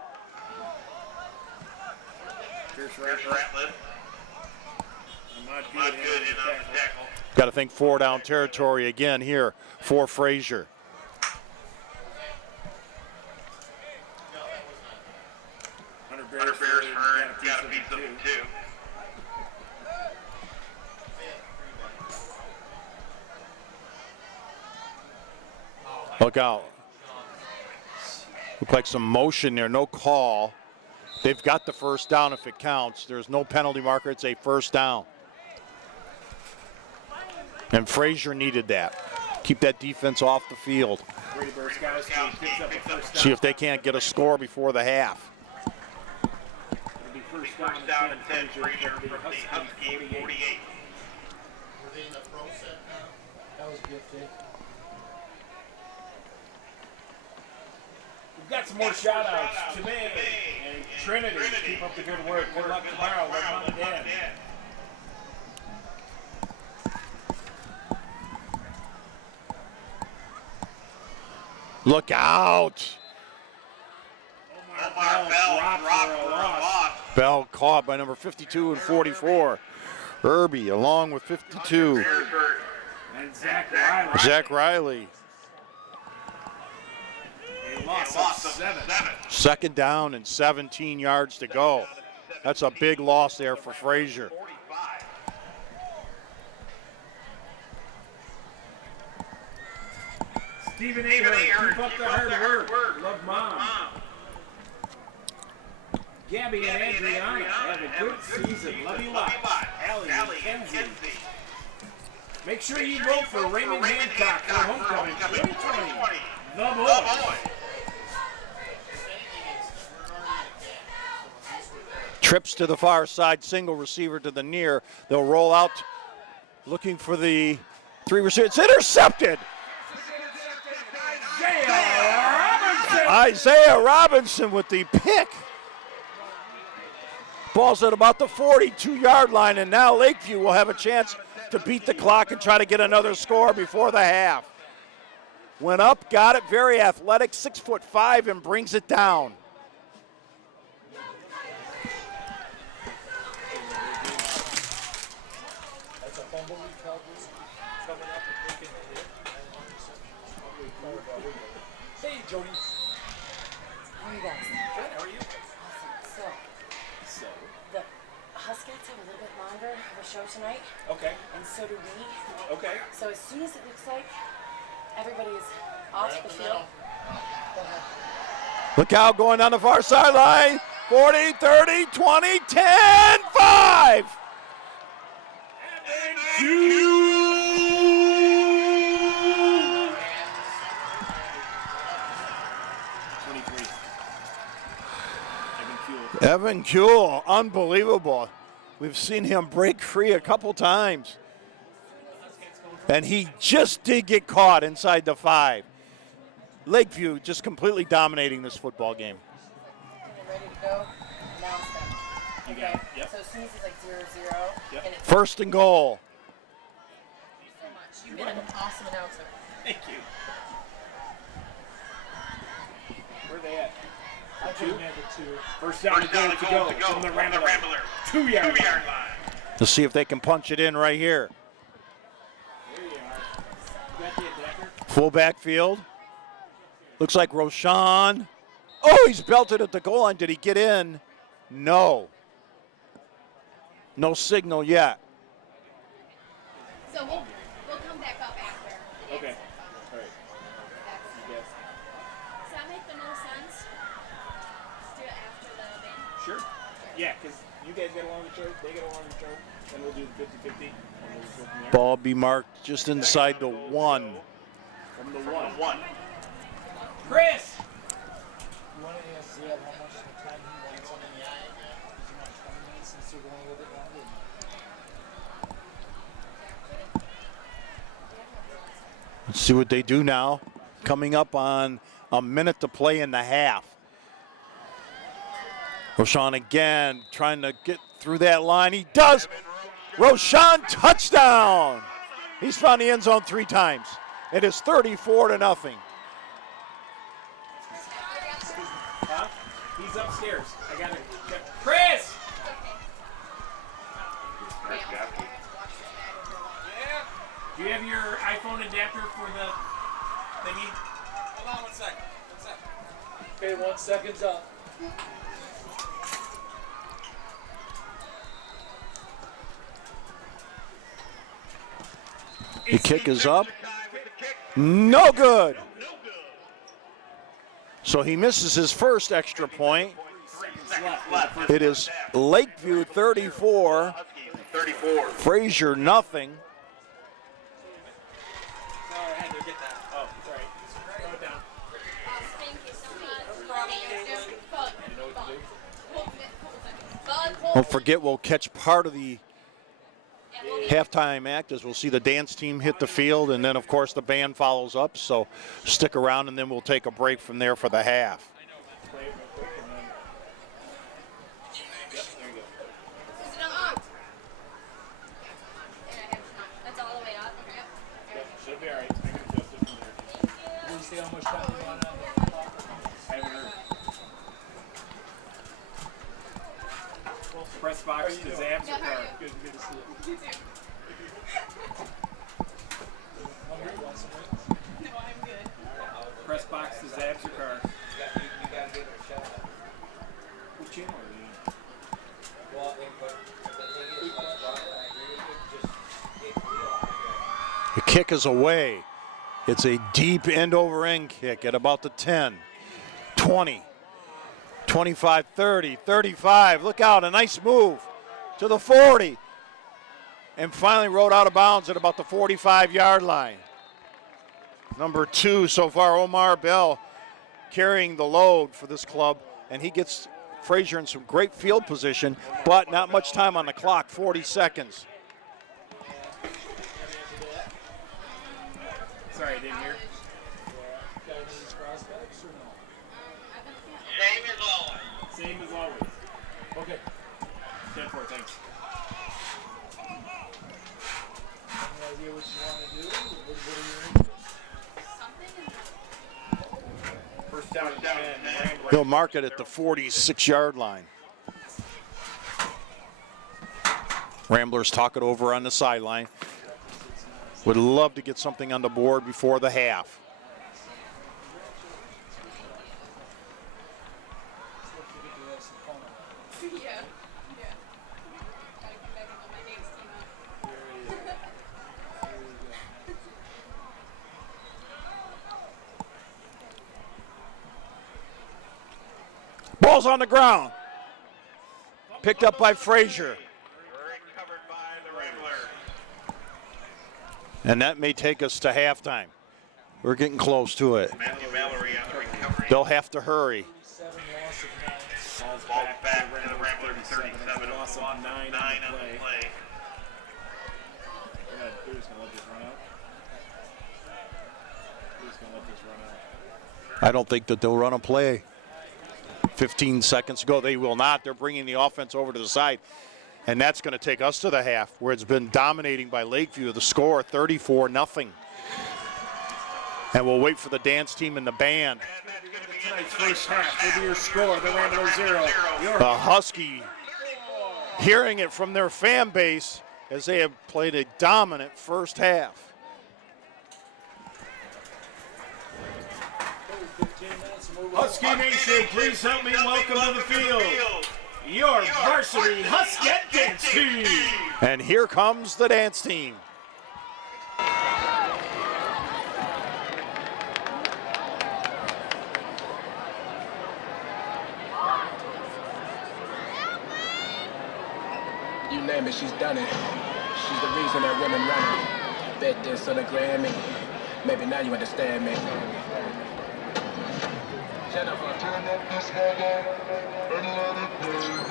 Got to think 4-down territory again here for Fraser. Hunter Beersford got to beat them too. Look out. Look like some motion there, no call. They've got the first down if it counts. There's no penalty marker, it's a first down. And Fraser needed that. Keep that defense off the field. See if they can't get a score before the half. First down and 10, Fraser for the Husky 48. Were they in the pro set now? That was gifted. We've got some more shout-outs. Today and Trinity, keep up the good work. Good luck tomorrow. Love Mom and Dad. Look out! Omar Bell dropped for a loss. Bell caught by number 52 and 44. Irby along with 52. And Zach Riley. Zach Riley. A loss of 7. 2nd down and 17 yards to go. That's a big loss there for Fraser. Stephen Ahern, keep up the hard work. Love Mom. Gabby and Adriana have a good season. Love you lots. Allie and Kenzie. Make sure you vote for Raymond Hancock for homecoming 2020. The boys. Trips to the far side, single receiver to the near. They'll roll out looking for the 3 receivers. It's intercepted. Isaiah Robinson with the pick. Ball's at about the 42-yard line, and now Lakeview will have a chance to beat the clock and try to get another score before the half. Went up, got it, very athletic, 6'5", and brings it down. That's a fumble recovery coming up and taking the hit. Hey, Jody. How are you guys? Good, how are you? Awesome. So, the Huskets have a little bit longer of a show tonight, Okay. and so do we. Okay. So as soon as it looks like everybody's off the field, go ahead. Look out, going down the far sideline. 40, 30, 20, 10, 5. Evan Kuehl, unbelievable. We've seen him break free a couple times. And he just did get caught inside the 5. Lakeview just completely dominating this football game. Ready to go? Announce them. You got it. Yep. So as soon as it's like 0-0, and it's 1st and goal. so much. You've been an awesome announcer. Thank you. Where are they at? First down to go from the Rambler. 2-yard line. Let's see if they can punch it in right here. There you are. You got the attacker? Full backfield. Looks like Roshan. Oh, he's belted at the goal line. Did he get in? No. No signal yet. So we'll come back up after. Okay. All right. Yes. Does that make the most sense? Do it after the band? Sure. Yeah, because you guys get along the chart, they get along the chart, and we'll do the 50-50. And we'll go from there. Ball be marked just inside the 1. From the 1. Chris! You want to ask Zeb how much time he wants on the eye? Does he want 20 minutes since they're going a little bit longer? Let's see what they do now. Coming up on a minute to play in the half. Roshan again trying to get through that line. He does. Roshan, touchdown. He's found the end zone 3 times. It is 34-0. Huh? He's upstairs. I got to Chris! Do you have your iPhone adapter for the thingy? Hold on 1 second. 1 second. Okay, 1 second's up. The kick is up. No good. So he misses his first extra point. It is Lakeview 34, Fraser nothing. Sorry, I had to get that. Oh, sorry. Throw it down. Thank you so much. Don't forget, we'll catch part of the halftime act as we'll see the dance team hit the field, and then of course the band follows up, so stick around and then we'll take a break from there for the half. Play it real quick and then. Yep, there you go. Is it unlocked? That's all the way up. Yep, should be all right. I can adjust it from there. Will you say how much time you want on the clock? I haven't heard. Press box to Zabs or Carr. Good to see you. You too. Hungry? Want some wings? No, I'm good. Press box to Zabs or Carr. You gotta give it a shot. What channel are you in? Well, but the thing is, I agree with you, just get real. The kick is away. It's a deep end-over-end kick at about the 10, 20, 25, 30, 35. Look out, a nice move to the 40. And finally rode out of bounds at about the 45-yard line. Number 2 so far, Omar Bell, carrying the load for this club. And he gets Fraser in some great field position, but not much time on the clock, 40 seconds. Sorry, I didn't hear. Got any prospects or no? Same as always. Same as always. Okay. 10-4, thanks. Any idea what you want to do? What are your interests? First down and 10. Rambler. He'll mark it at the 46-yard line. Ramblers talk it over on the sideline. Would love to get something on the board before the half. Yeah. Gotta come back and let my dance team out. Ball's on the ground. Picked up by Fraser. Covered by the Rambler. And that may take us to halftime. We're getting close to it. Matthew Mallory on the recovery. They'll have to hurry. 7 loss of 9. Ball's Ball back back to to the Rambler, 37. Loss of 9 9 on on the the play. play. We're just going to let this run out. We're just going to let this run out. I don't think that they'll run a play. 15 seconds ago, they will not. They're bringing the offense over to the side. And that's going to take us to the half, where it's been dominating by Lakeview. The score, 34-0. And we'll wait for the dance team and the band. tonight's first half will be your score. The Rambler 0. Your The Husky hearing it from their fan base as they have played a dominant first half. 15 minutes and we're rolling. Husky Nation, please help me welcome to the field your varsity Husket dance team. And here comes the dance team. You name it, she's done it. She's the reason that women run it. Bet this on a Grammy. Maybe now you understand me. Jennifer. Turn up this reggae and let it play.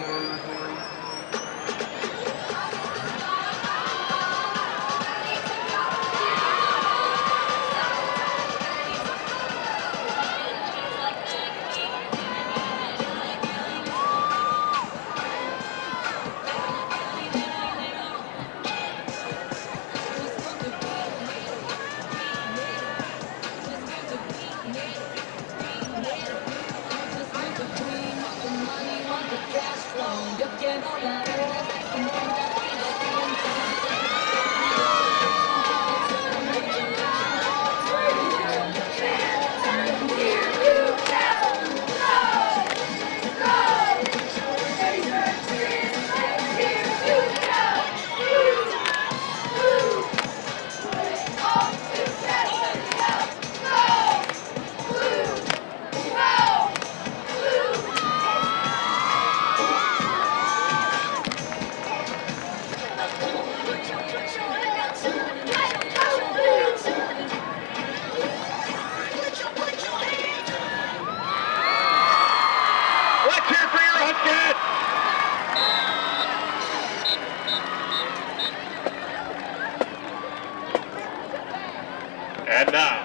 And now,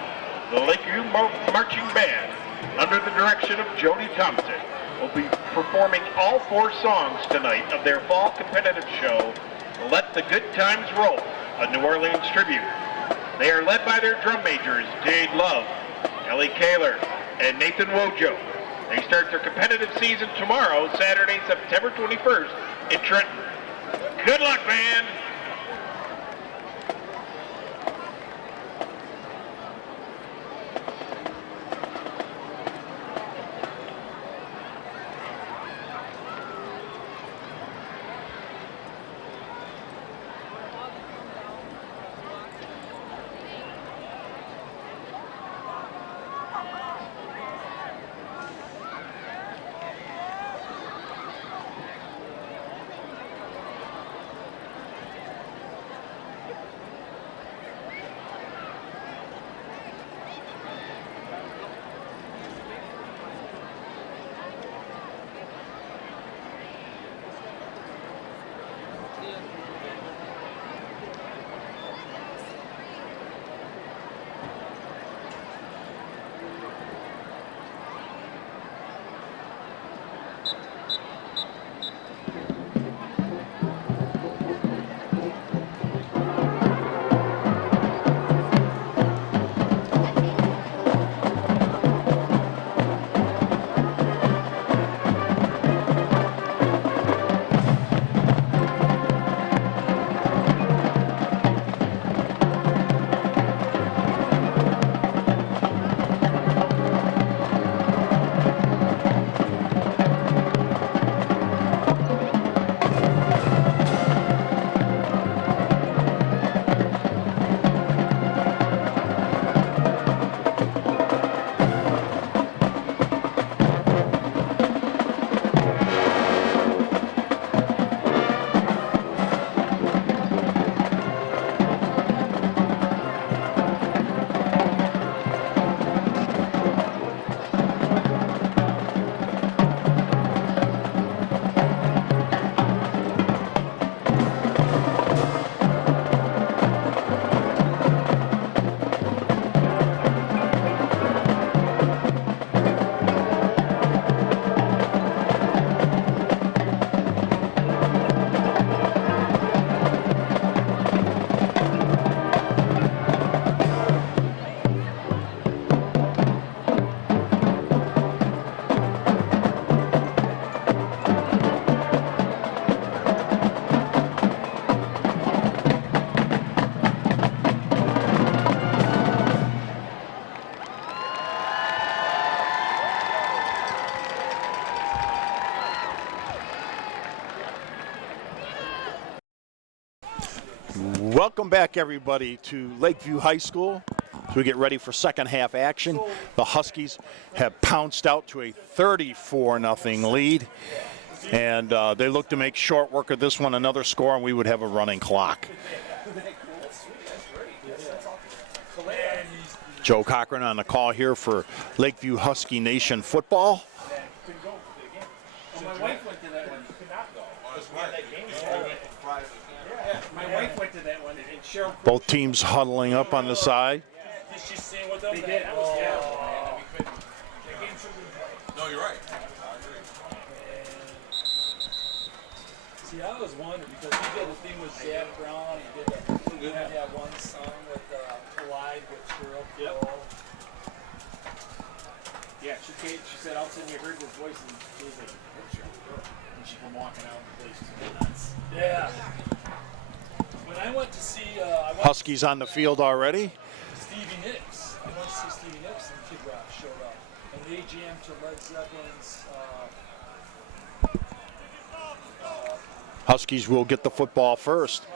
the Lakeview Marching Band, under the direction of Jody Thompson, will be performing all 4 songs tonight of their fall competitive show, Let the Good Times Roll, a New Orleans tribute. They are led by their drum majors, Jade Love, Ellie Kaler, and Nathan Wojo. They start their competitive season tomorrow, Saturday, September 21st, in Trenton. Good luck, band! Welcome back, everybody, to Lakeview High School as we get ready for second half action. The Huskies have pounced out to a 34-0 lead, and they look to make short work of this one. Another score, and we would have a running clock. Joe Cochran on the call here for Lakeview Husky Nation football. My wife went to that one. My wife went to that one, and Cheryl. Both teams huddling up on the side. Did she stay with them? They did. No, you're right. See, I was wondering because he did a thing with Zach Brown. He did that one song with Collide with Cheryl. Yep. Yeah, she came. She said, "All of a sudden you heard his voice," and she was like, "Where's Cheryl Crow?" And she came walking out of the place. She was nuts. Yeah. When I went to see Huskies on the field already. Stevie Nicks, I went to see Stevie Nicks and Kid Rock showed up, and they jammed to Led Zeppelin's. Huskies will get the football first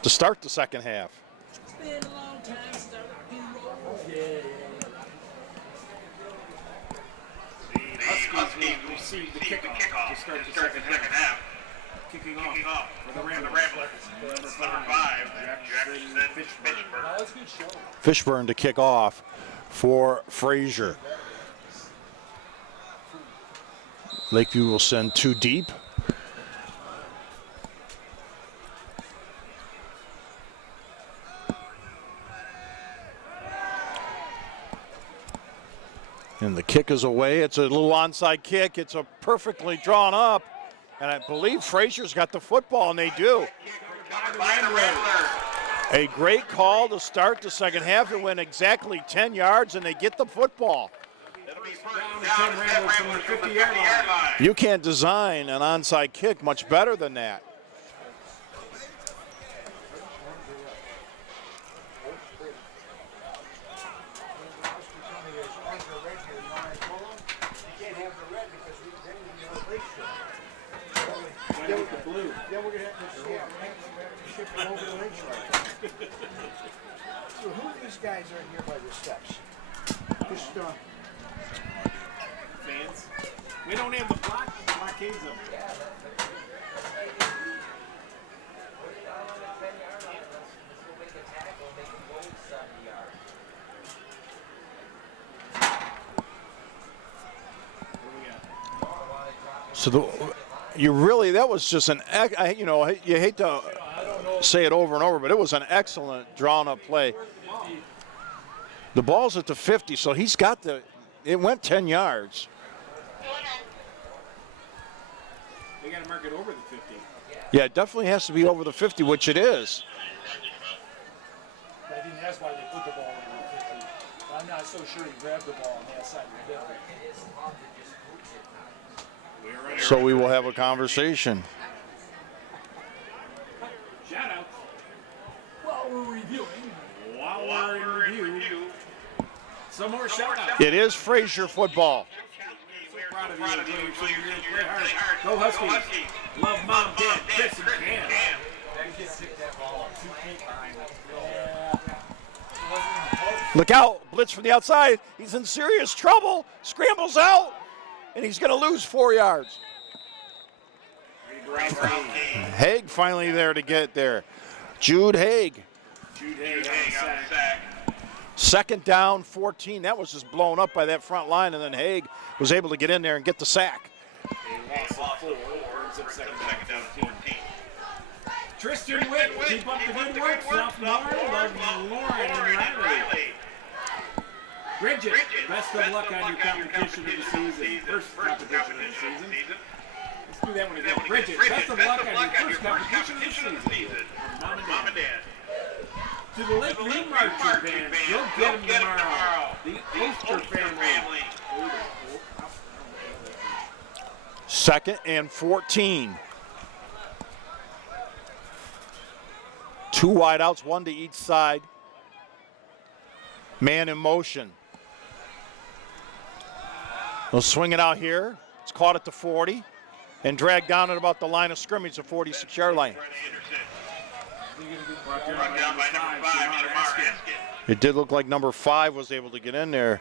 to start the second half. It's been a long time since I The Huskies will receive the kickoff to start the second half. Kicking off for the Ramblers. Number 5, Jackson Fishburne. That was a good show. Fishburne to kick off for Fraser. Lakeview will send 2 deep. And the kick is away. It's a little onside kick. It's a perfectly drawn up. And I believe Fraser's got the football, and they do. A great call to start the second half. It went exactly 10 yards, and they get the football. Down to 10 Ramblers from the 50-yard line. You can't design an onside kick much better than that. Then we're going to have to ship it over the lake track. So who of these guys are here by the steps? Just, Fans. We don't have the blockades up here. So that was just you hate to say it over and over, but it was an excellent drawn up play. The ball's at the 50, so he's got it went 10 yards. They got to mark it over the 50. Yeah, it definitely has to be over the 50, which it is. I think that's why they put the ball over the 50. I'm not so sure he grabbed the ball on that side of the hill. So we will have a conversation. Shout out. While we're reviewing. While we're in review. Some more shout outs. It is Fraser football. So proud of you. Play hard. Go Huskies. Love Mom, Dad, Chris, and Cam. That kid took that ball 2 feet behind him. Look out, blitz from the outside. He's in serious trouble, scrambles out, and he's going to lose 4 yards. Haig finally there to get there. Jude Haig. Jude Haig on the sack. Second down, 14. That was just blown up by that front line, and then Haig was able to get in there and get the sack. They lost 4. Brings up second down, 14. Tristan Witt, keep up the good work. Sophomore, Lauren and Riley. Bridget, best of luck on your competition of the season. First competition of the season. Let's do that one again. Bridget, best of luck on your first competition of the season. Mom and Dad. To the Lakeview Marching Band, you'll get them tomorrow. The Oster family. 2nd and 14. 2 wideouts, 1 to each side. Man in motion. They'll swing it out here. It's caught at the 40 and dragged down at about the line of scrimmage, the 46-yard line. Brought down by number 5, Shamar Askin. It did look like number 5 was able to get in there.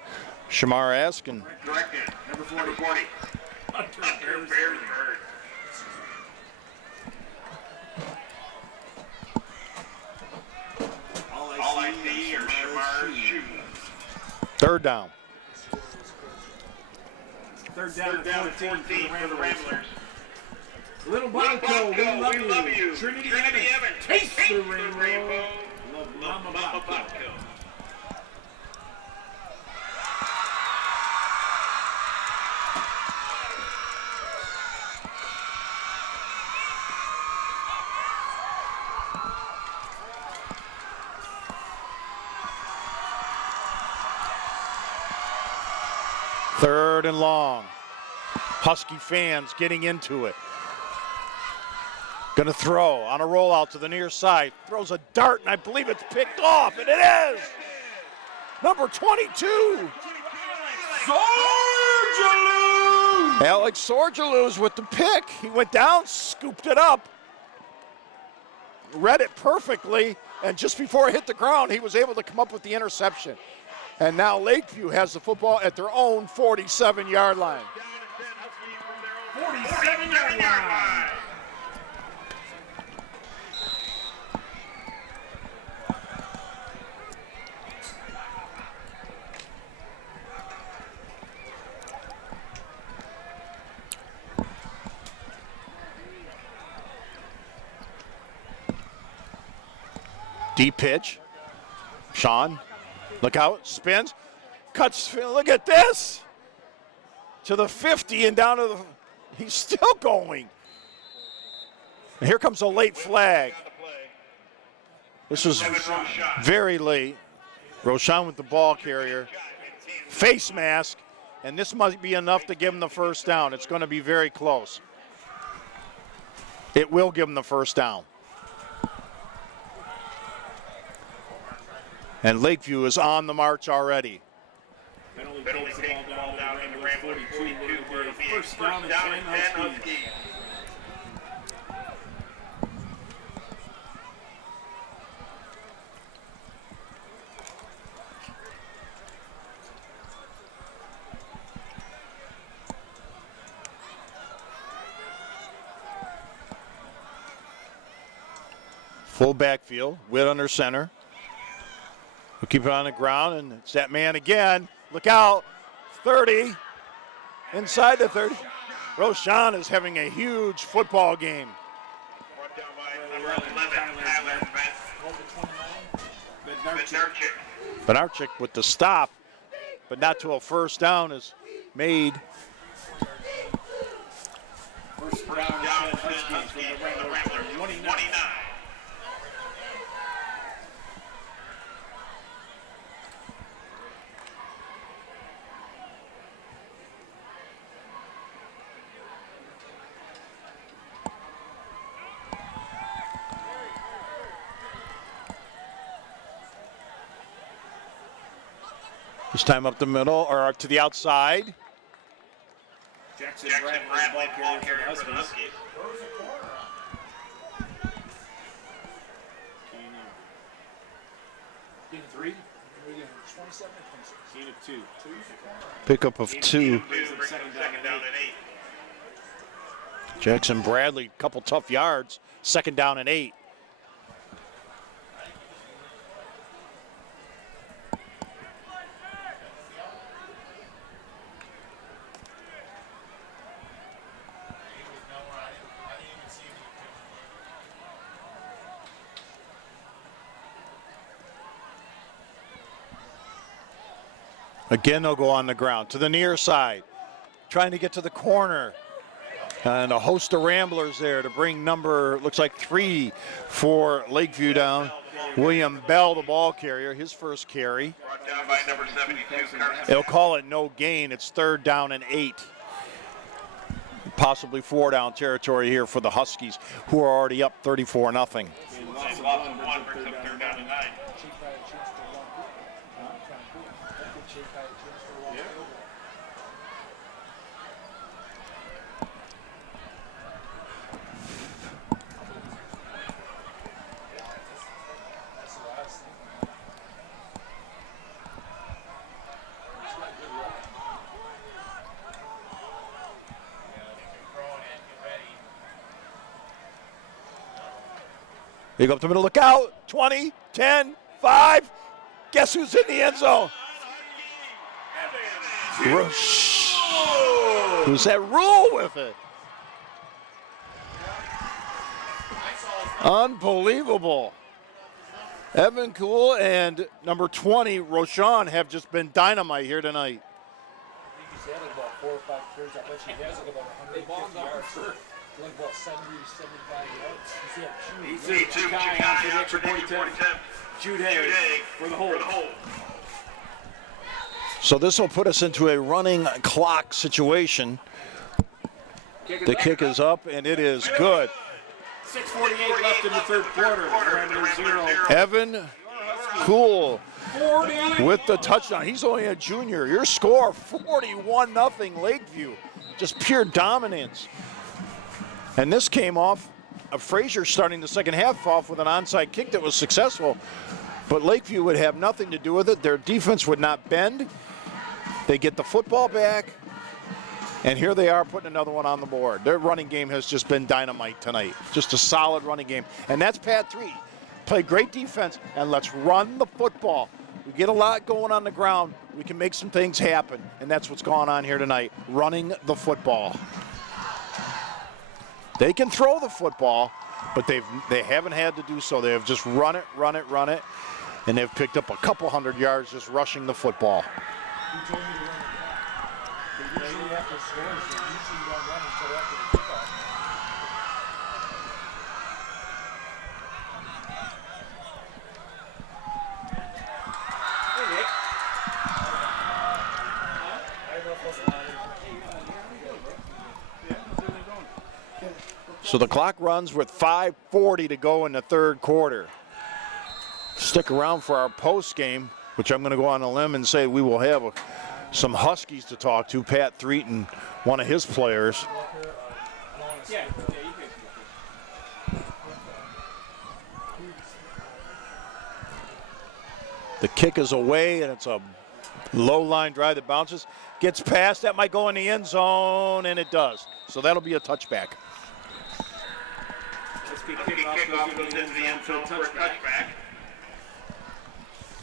Shamar Askin. Corrected. Number 40. Hunter Bearsford. All I see are Shamar's shoes. Third down. Third down at 14 for the Ramblers. Little Bronco, we love you. Trinity Evans, taste the rainbow. Love Mama Bronco. Third and long. Husky fans getting into it. Gonna throw on a rollout to the near side. Throws a dart, and I believe it's picked off, and it is. Number 22. Sorgelou! Alex Sorgelou's with the pick. He went down, scooped it up, read it perfectly, and just before it hit the ground, he was able to come up with the interception. And now Lakeview has the football at their own 47-yard line. 47-yard line. Deep pitch. Sean, look out, spins, cuts, look at this. To the 50 and down to the, he's still going. And here comes a late flag. This was very late. Roshan with the ball carrier. Face mask, and this might be enough to give him the first down. It's going to be very close. It will give him the first down. And Lakeview is on the march already. Penalty takes the ball down to the Ramblers 42. Will be a first down and 10 Huskies. Full backfield, Witt under center. We'll keep it on the ground, and it's that man again. Look out, 30, inside the 30. Roshan is having a huge football game. Brought down by number 11, Tyler Benarchik with the stop, but not to a first down is made. First down and 10 Huskies from the Ramblers 29. This time up the middle, or to the outside. Jackson Bradley, ball carrier for the Huskies. Gain of 3? 27 or 26? Gain of 2. Pickup of 2. Second down and 8. Jackson Bradley, couple tough yards. Second down and 8. Again, they'll go on the ground to the near side, trying to get to the corner. And a host of Ramblers there to bring number, looks like 3 for Lakeview down. William Bell, the ball carrier, his first carry. Brought down by number 72, Carson. They'll call it no gain. It's third down and 8. Possibly 4 down territory here for the Huskies, who are already up 34-0. Loss of 1 brings up third down and 9. They go up the middle, look out. 20, 10, 5. Guess who's in the end zone? Who's that rule with it? Unbelievable. Evan Cool and number 20, Roshan, have just been dynamite here tonight. He's had like about 4 or 5 carries. I bet he has like about 150 yards. Like about 70, 75 yards. He's a guy on for the extra point attempt. Jude Hay for the hold. So this will put us into a running clock situation. The kick is up, and it is good. 6:48 left in the third quarter. Parameter 0. Evan Cool 40. with the touchdown. He's only a junior. Your score, 41-0 Lakeview. Just pure dominance. And this came off of Fraser starting the second half off with an onside kick that was successful. But Lakeview would have nothing to do with it. Their defense would not bend. They get the football back. And here they are putting another one on the board. Their running game has just been dynamite tonight. Just a solid running game. And that's Pat 3. Play great defense, and let's run the football. We get a lot going on the ground. We can make some things happen. And that's what's going on here tonight, running the football. They can throw the football, but they haven't had to do so. They have just run it. And they've picked up a couple hundred yards just rushing the football. So the clock runs with 5:40 to go in the third quarter. Stick around for our post game, which I'm going to go on a limb and say we will have some Huskies to talk to. Pat Threaton, one of his players. Yeah. The kick is away, and it's a low line drive that bounces. Gets past, that might go in the end zone, and it does. So that'll be a touchback. Kickoff goes into the end zone for a touchback.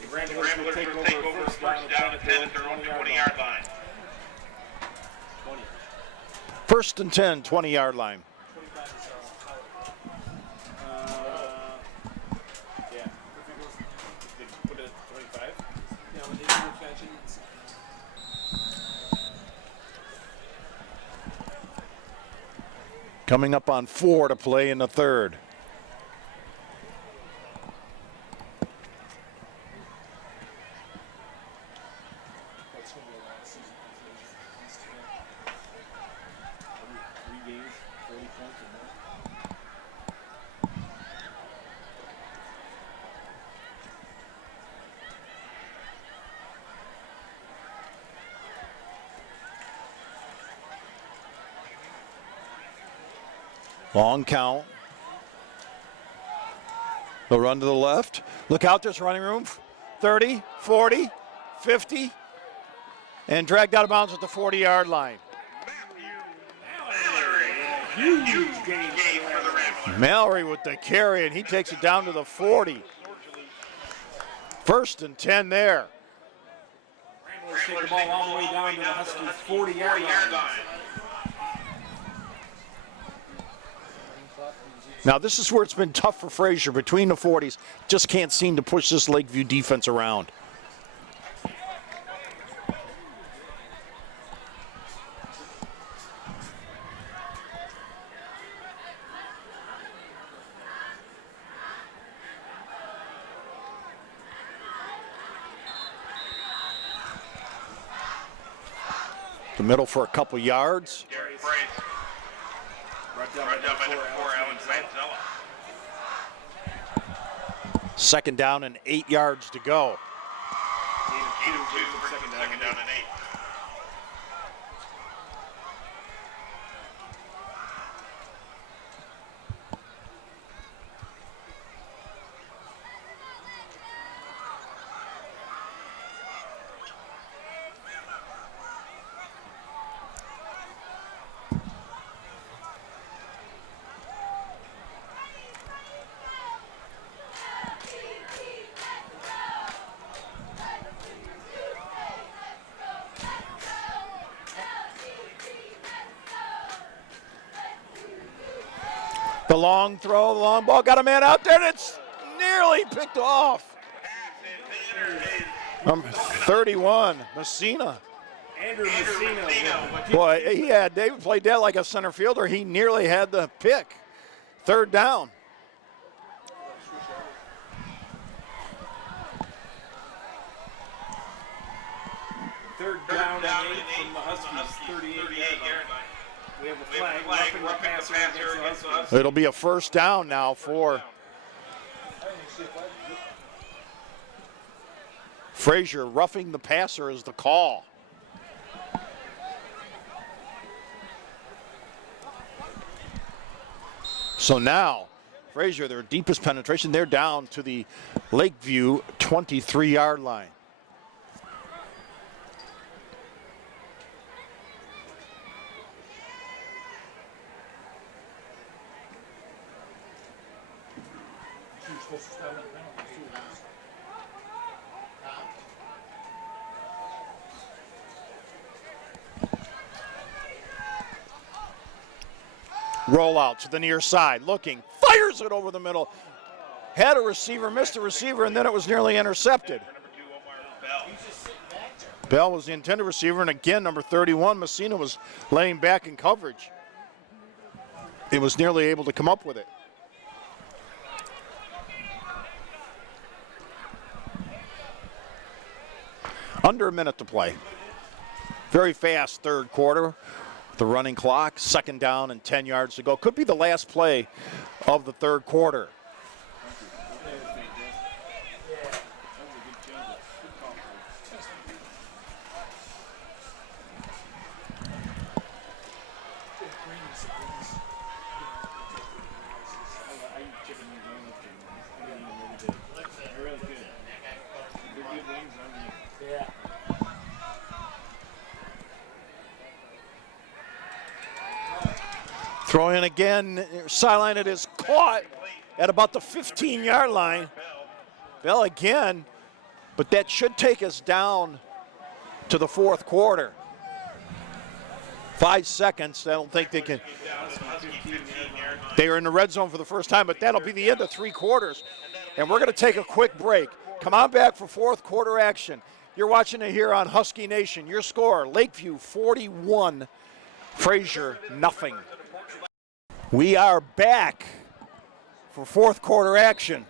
The Ramblers will take over first down at 10 at their own 20-yard line. 1st and 10, 20-yard line. Yeah. They put it at 25. Yeah, when they do the catching. Coming up on 4 to play in the third. Long count. They'll run to the left. Look out, there's running room. 30, 40, 50. And dragged out of bounds at the 40-yard line. Huge game for the Ramblers. Mallory with the carry, and he takes it down to the 40. 1st and 10 there. Ramblers take the ball all the way down to the Huskies' 40-yard line. Now, this is where it's been tough for Fraser between the 40s. Just can't seem to push this Lakeview defense around. The middle for a couple yards. Brought down by number 4, Alan Manzella. 2nd down and 8 yards to go. Second down and 8. The long throw, the long ball, got a man out there, and it's nearly picked off. Number 31, Messina. Andrew Messina. Boy, David played that like a center fielder. He nearly had the pick. Third down. Third down and 8 from the Huskies, 38-yard line. We have a flag, roughing the passer against the Huskies. It'll be a first down now for Fraser. Roughing the passer is the call. So now, Fraser, their deepest penetration, they're down to the Lakeview 23-yard line. Roll out to the near side, looking, fires it over the middle. Had a receiver, missed a receiver, and then it was nearly intercepted. Bell was the intended receiver, and again, number 31, Messina, was laying back in coverage. He was nearly able to come up with it. Under a minute to play. Very fast third quarter. The running clock, second down and 10 yards to go. Could be the last play of the third quarter. Throw in again, sideline, it is caught at about the 15-yard line. Bell again, but that should take us down to the fourth quarter. 5 seconds, I don't think they can. They are in the red zone for the first time, but that'll be the end of 3 quarters. And we're going to take a quick break. Come on back for fourth quarter action. You're watching it here on Husky Nation. Your score, Lakeview 41, Fraser nothing. We are back for fourth quarter action.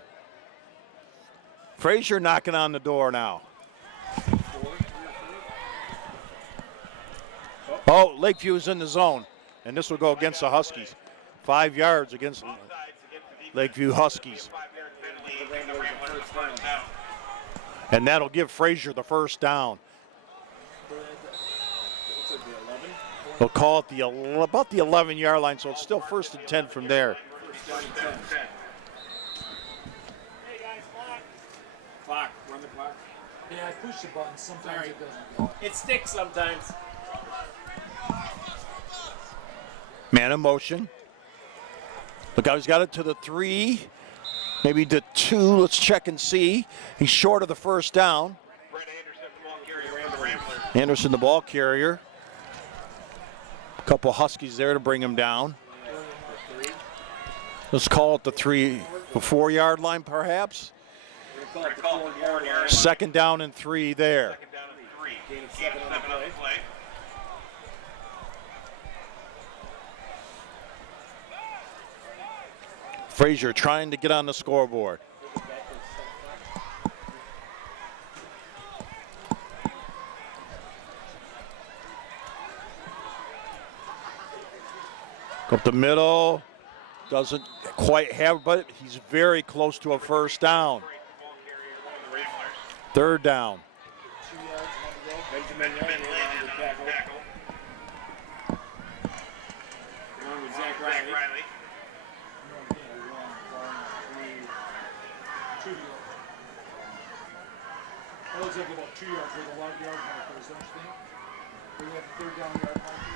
Fraser knocking on the door now. Oh, Lakeview's in the zone, and this will go against the Huskies. 5 yards against Lakeview Huskies. And that'll give Fraser the first down. They'll call it about the 11-yard line, so it's still first and 10 from there. Hey guys, clock. Run the clock. Yeah, I push the button. Sometimes it doesn't go. It sticks sometimes. Man in motion. Look out, he's got it to the 3, maybe to 2. Let's check and see. He's short of the first down. Anderson, the ball carrier. Couple Huskies there to bring him down. Let's call it the 4-yard line, perhaps. Second down and 3 there. Fraser trying to get on the scoreboard. Go up the middle, doesn't quite have, but he's very close to a first down. Third down. Benjamin Young on the tackle. Along with Zach Riley. That looks like about 2 yards with a lot of yard markers, don't you think? We have the third down yard marker.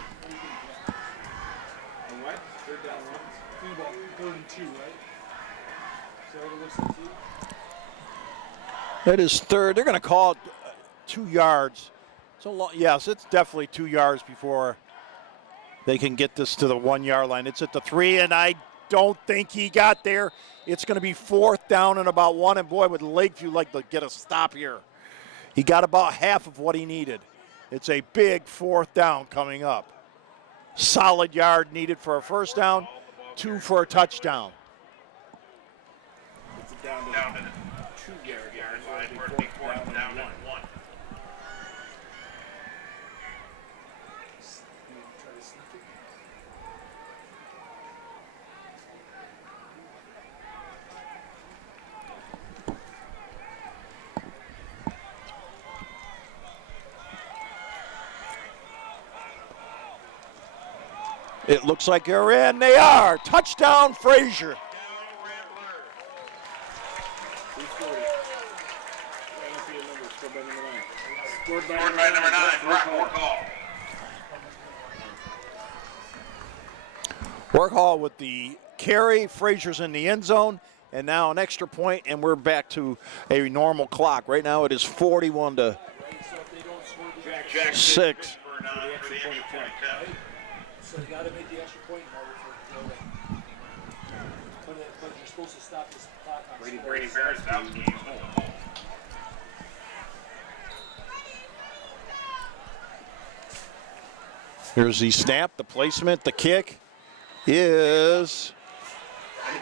And what? Third down runs? I think about 3rd and 2, right? So it looks like 2. That is third. They're going to call it 2 yards. So yes, it's definitely 2 yards before they can get this to the 1-yard line. It's at the 3, and I don't think he got there. It's going to be 4th down and about 1, and boy, would Lakeview like to get a stop here. He got about half of what he needed. It's a big 4th down coming up. Solid yard needed for a first down, 2 for a touchdown. It's down to 2-yard line for it to be 4th down and 1. It looks like they're in. They are. Touchdown, Fraser. Scored by number 9, Brock Workhall with the carry. Fraser's in the end zone. And now an extra point, and we're back to a normal clock. Right now it is 41 to 6. So you got to make the extra point in order for it to go. But you're supposed to stop this clock on Brady Barrett-Stowski. Here's the snap, the placement, the kick is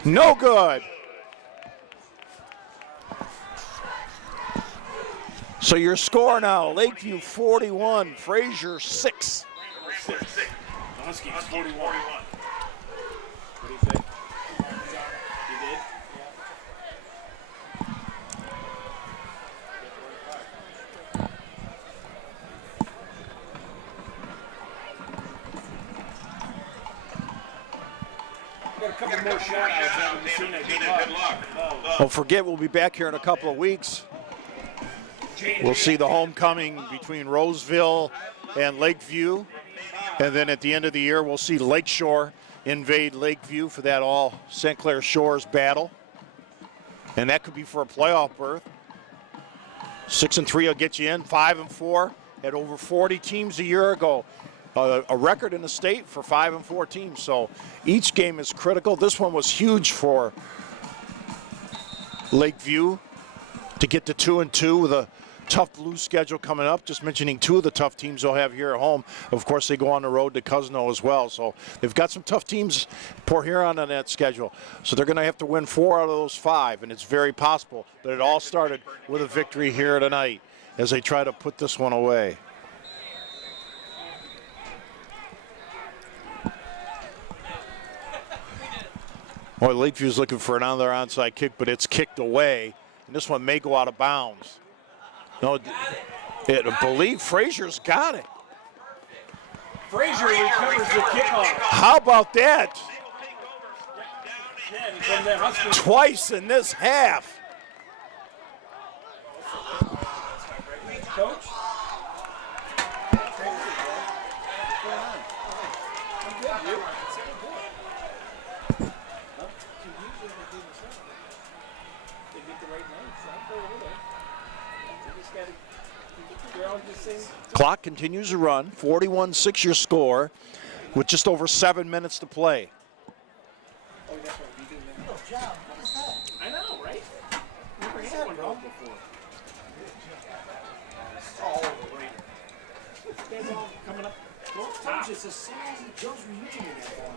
no good. So your score now, Lakeview 41, Fraser 6. The Huskies 41. What do you think? You did? Got a couple more shout-outs out of Messina. Good luck. Don't forget, we'll be back here in a couple of weeks. We'll see the homecoming between Roseville and Lakeview. And then at the end of the year, we'll see Lakeshore invade Lakeview for that all St. Clair Shores battle. And that could be for a playoff berth. 6-3 will get you in. 5-4 had over 40 teams a year ago. A record in the state for 5-4 teams. So each game is critical. This one was huge for Lakeview to get to 2-2 with a tough blue schedule coming up. Just mentioning 2 of the tough teams they'll have here at home. Of course, they go on the road to Cousino as well. So they've got some tough teams, Port Huron, on that schedule. So they're going to have to win 4 out of those 5, and it's very possible. But it all started with a victory here tonight as they try to put this one away. Boy, Lakeview's looking for another onside kick, but it's kicked away. And this one may go out of bounds. No, I believe Fraser's got it. Fraser recovers the kickoff. How about that? From the Huskies. Twice in this half. Coach? Clock continues to run. 41-6 your score with just over 7 minutes to play. I know, right? Never had one before. Coming up. It's the size of Joe's reunion that's going on.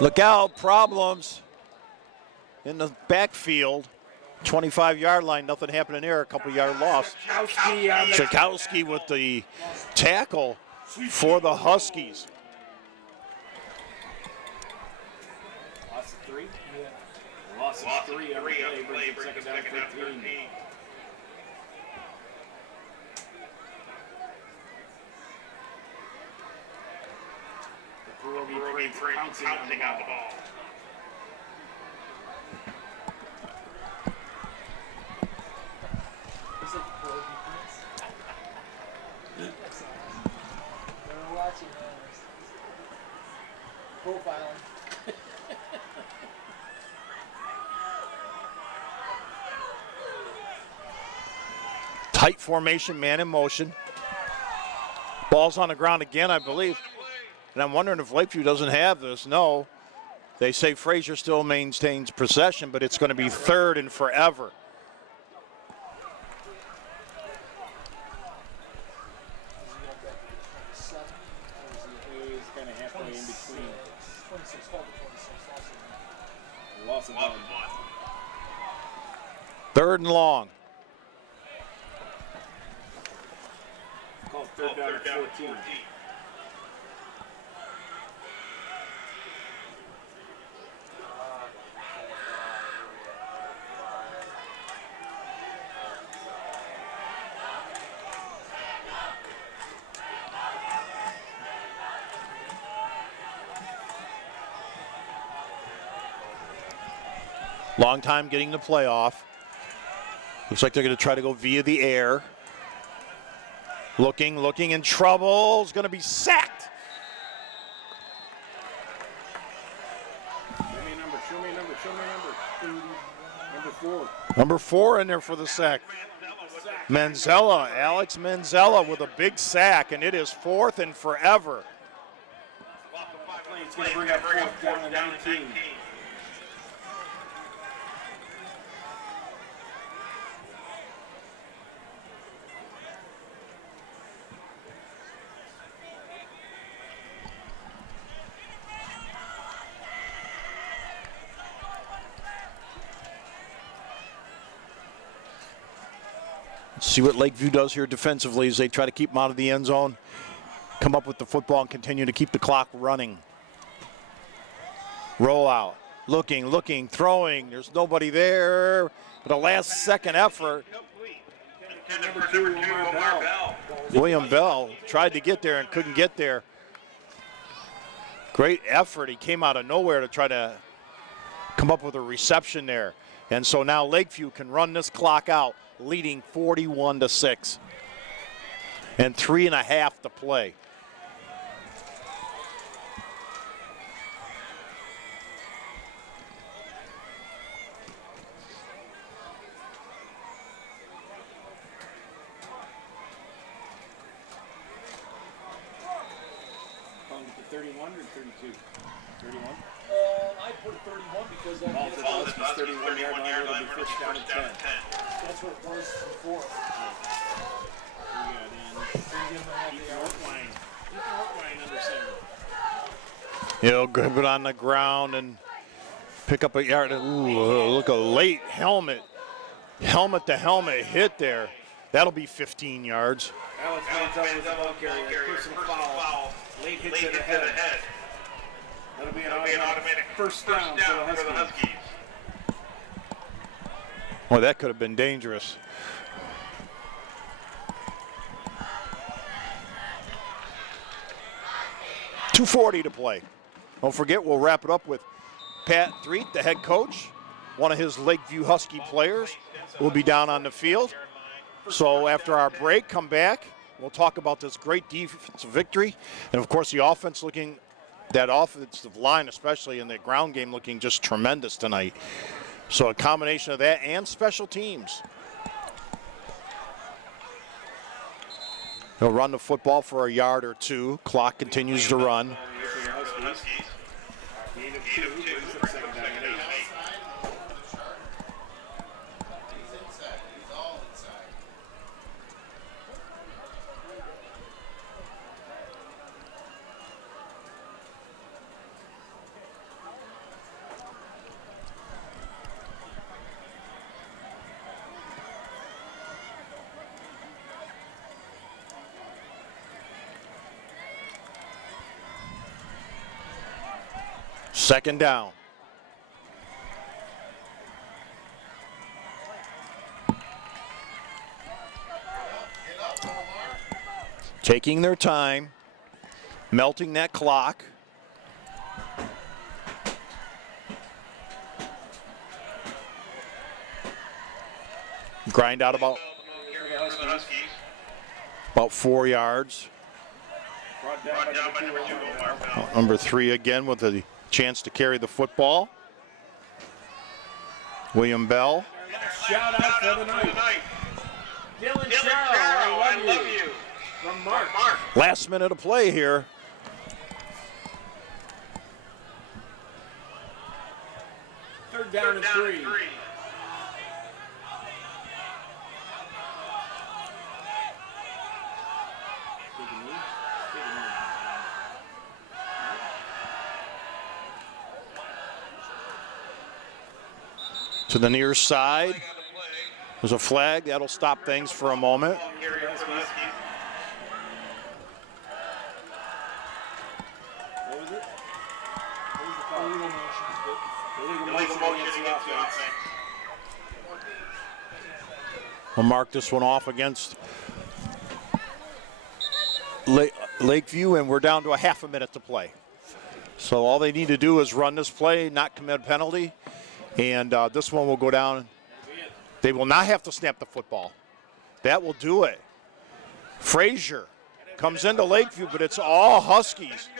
Look out, problems in the backfield. 25-yard line, nothing happening there, a couple-yard loss. Tchaikovsky with the tackle for the Huskies. Loss of 3? Yeah. Loss of 3 every play, second down 15. Brody pouncing on the ball. It's like pro defense. That's awesome. They're watching, man. Profiling. Tight formation, man in motion. Ball's on the ground again, I believe. And I'm wondering if Lakeview doesn't have this. No. They say Fraser still maintains possession, but it's going to be third and forever. He's kind of halfway in between. 26, 26. Loss of one. Third and long. Called third down at 14. Long time getting the playoff. Looks like they're going to try to go via the air. Looking in trouble. Is going to be sacked. Show me a number. Number 4. Number 4 in there for the sack. Manzella, Alex Manzella with a big sack, and it is fourth and forever. It's going to bring up fourth down to 19. See what Lakeview does here defensively as they try to keep them out of the end zone, come up with the football and continue to keep the clock running. Roll out, looking, throwing. There's nobody there, but a last second effort. Number 2, Omar Bell. William Bell tried to get there and couldn't get there. Great effort. He came out of nowhere to try to come up with a reception there. And so now Lakeview can run this clock out, leading 41-6. And 3.5 to play. Calling it the 31 or 32? 31? I put 31 because that Ball to the Huskies, 31-yard line. It'll be first down and 10. that's what it was before. We got in Ethan Ortwine. Ethan Ortwine under center. He'll grip it on the ground and pick up a yard. Ooh, look, a late helmet to helmet hit there. That'll be 15 yards. Alex Mantel was the ball carrier. Personal foul. Late hits it ahead. That'll be an automatic first down for the Huskies. Well, that could have been dangerous. .240 to play. Don't forget, we'll wrap it up with Pat Threet, the head coach. One of his Lakeview Husky players will be down on the field. So after our break, come back. We'll talk about this great defensive victory. And, of course, the offense looking, that offensive line, especially in the ground game, looking just tremendous tonight. So a combination of that and special teams. He'll run the football for a yard or two. Clock continues to run. Gain of 2, brings up second down and 8. He's inside. He's all inside. Second down. Taking their time, melting that clock. Grind out about 4 yards. Brought down by number 2, Omar Bell. Number 3 again with a chance to carry the football. William Bell. Shout out for the night. Dylan Sharrow, I love you. From Mark. Last minute of play here. Third down and 3. Take a knee. To the near side. There's a flag. That'll stop things for a moment. What was it? Illegal motion against the offense. We'll mark this one off against Lakeview, and we're down to a half a minute to play. So all they need to do is run this play, not commit a penalty, and this one will go down. They will not have to snap the football. That will do it. Fraser comes into Lakeview, but it's all Huskies.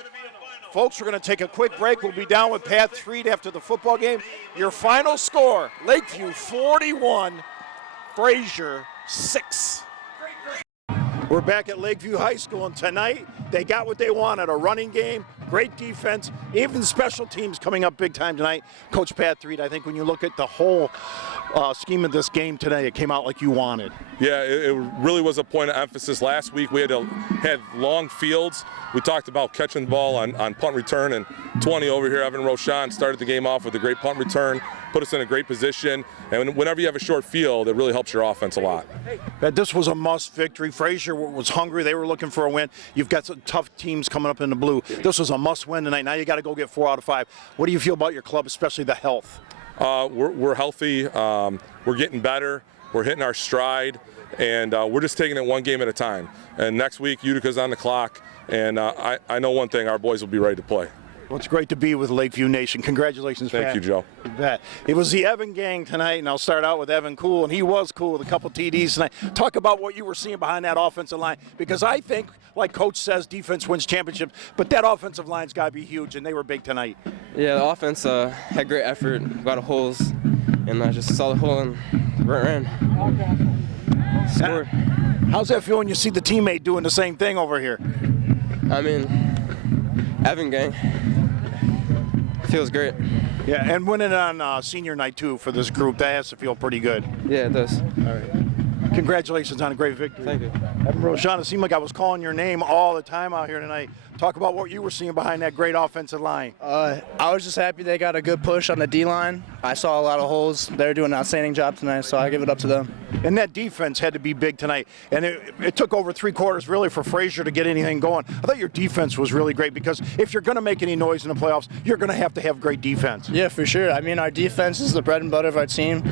Folks, we're going to take a quick break. We'll be down with Pat Threed after the football game. Your final score, Lakeview 41, Fraser 6. We're back at Lakeview High School, and tonight they got what they wanted, a running game, great defense, even special teams coming up big time tonight. Coach Pat Threed, I think when you look at the whole scheme of this game today, it came out like you wanted. Yeah, it really was a point of emphasis. Last week we had long fields. We talked about catching the ball on punt return, and 20 over here, Evan Roshan started the game off with a great punt return, put us in a great position, and whenever you have a short field, it really helps your offense a lot. This was a must victory. Fraser was hungry. They were looking for a win. You've got some tough teams coming up in the blue. This was a must win tonight. Now you got to go get 4 out of 5. What do you feel about your club, especially the health? We're healthy. We're getting better. We're hitting our stride, and we're just taking it one game at a time. And next week, Utica's on the clock, and I know one thing, our boys will be ready to play. Well, it's great to be with Lakeview Nation. Congratulations, Pat. Thank you, Joe. You bet. It was the Evan gang tonight, and I'll start out with Evan Cool, and he was cool with a couple TDs tonight. Talk about what you were seeing behind that offensive line, because I think, like Coach says, defense wins championships, but that offensive line's got to be huge, and they were big tonight. Yeah, the offense had great effort, a lot of holes, and I just saw the hole and ran. Scored. How's that feel when you see the teammate doing the same thing over here? I mean, Evan gang. Feels great. Yeah, and winning on senior night, too, for this group, that has to feel pretty good. Yeah, it does. All right. Congratulations on a great victory. Thank you. Evan Roshan, it seemed like I was calling your name all the time out here tonight. Talk about what you were seeing behind that great offensive line. I was just happy they got a good push on the D-line. I saw a lot of holes. They were doing an outstanding job tonight, so I give it up to them. And that defense had to be big tonight. And it took over 3 quarters, really, for Fraser to get anything going. I thought your defense was really great, because if you're going to make any noise in the playoffs, you're going to have great defense. Yeah, for sure. I mean, our defense is the bread and butter of our team.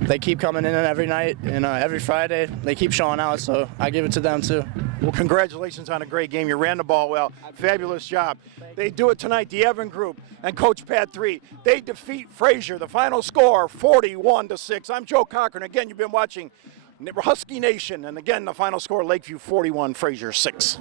They keep coming in every night, and every Friday they keep showing out, so I give it to them too. Well, congratulations on a great game. You ran the ball well. Fabulous job. They do it tonight, the Evan group and Coach Pat Threed. They defeat Fraser. The final score, 41-6. I'm Joe Cochran. Again, you've been watching Husky Nation, and again, the final score, Lakeview 41, Fraser 6.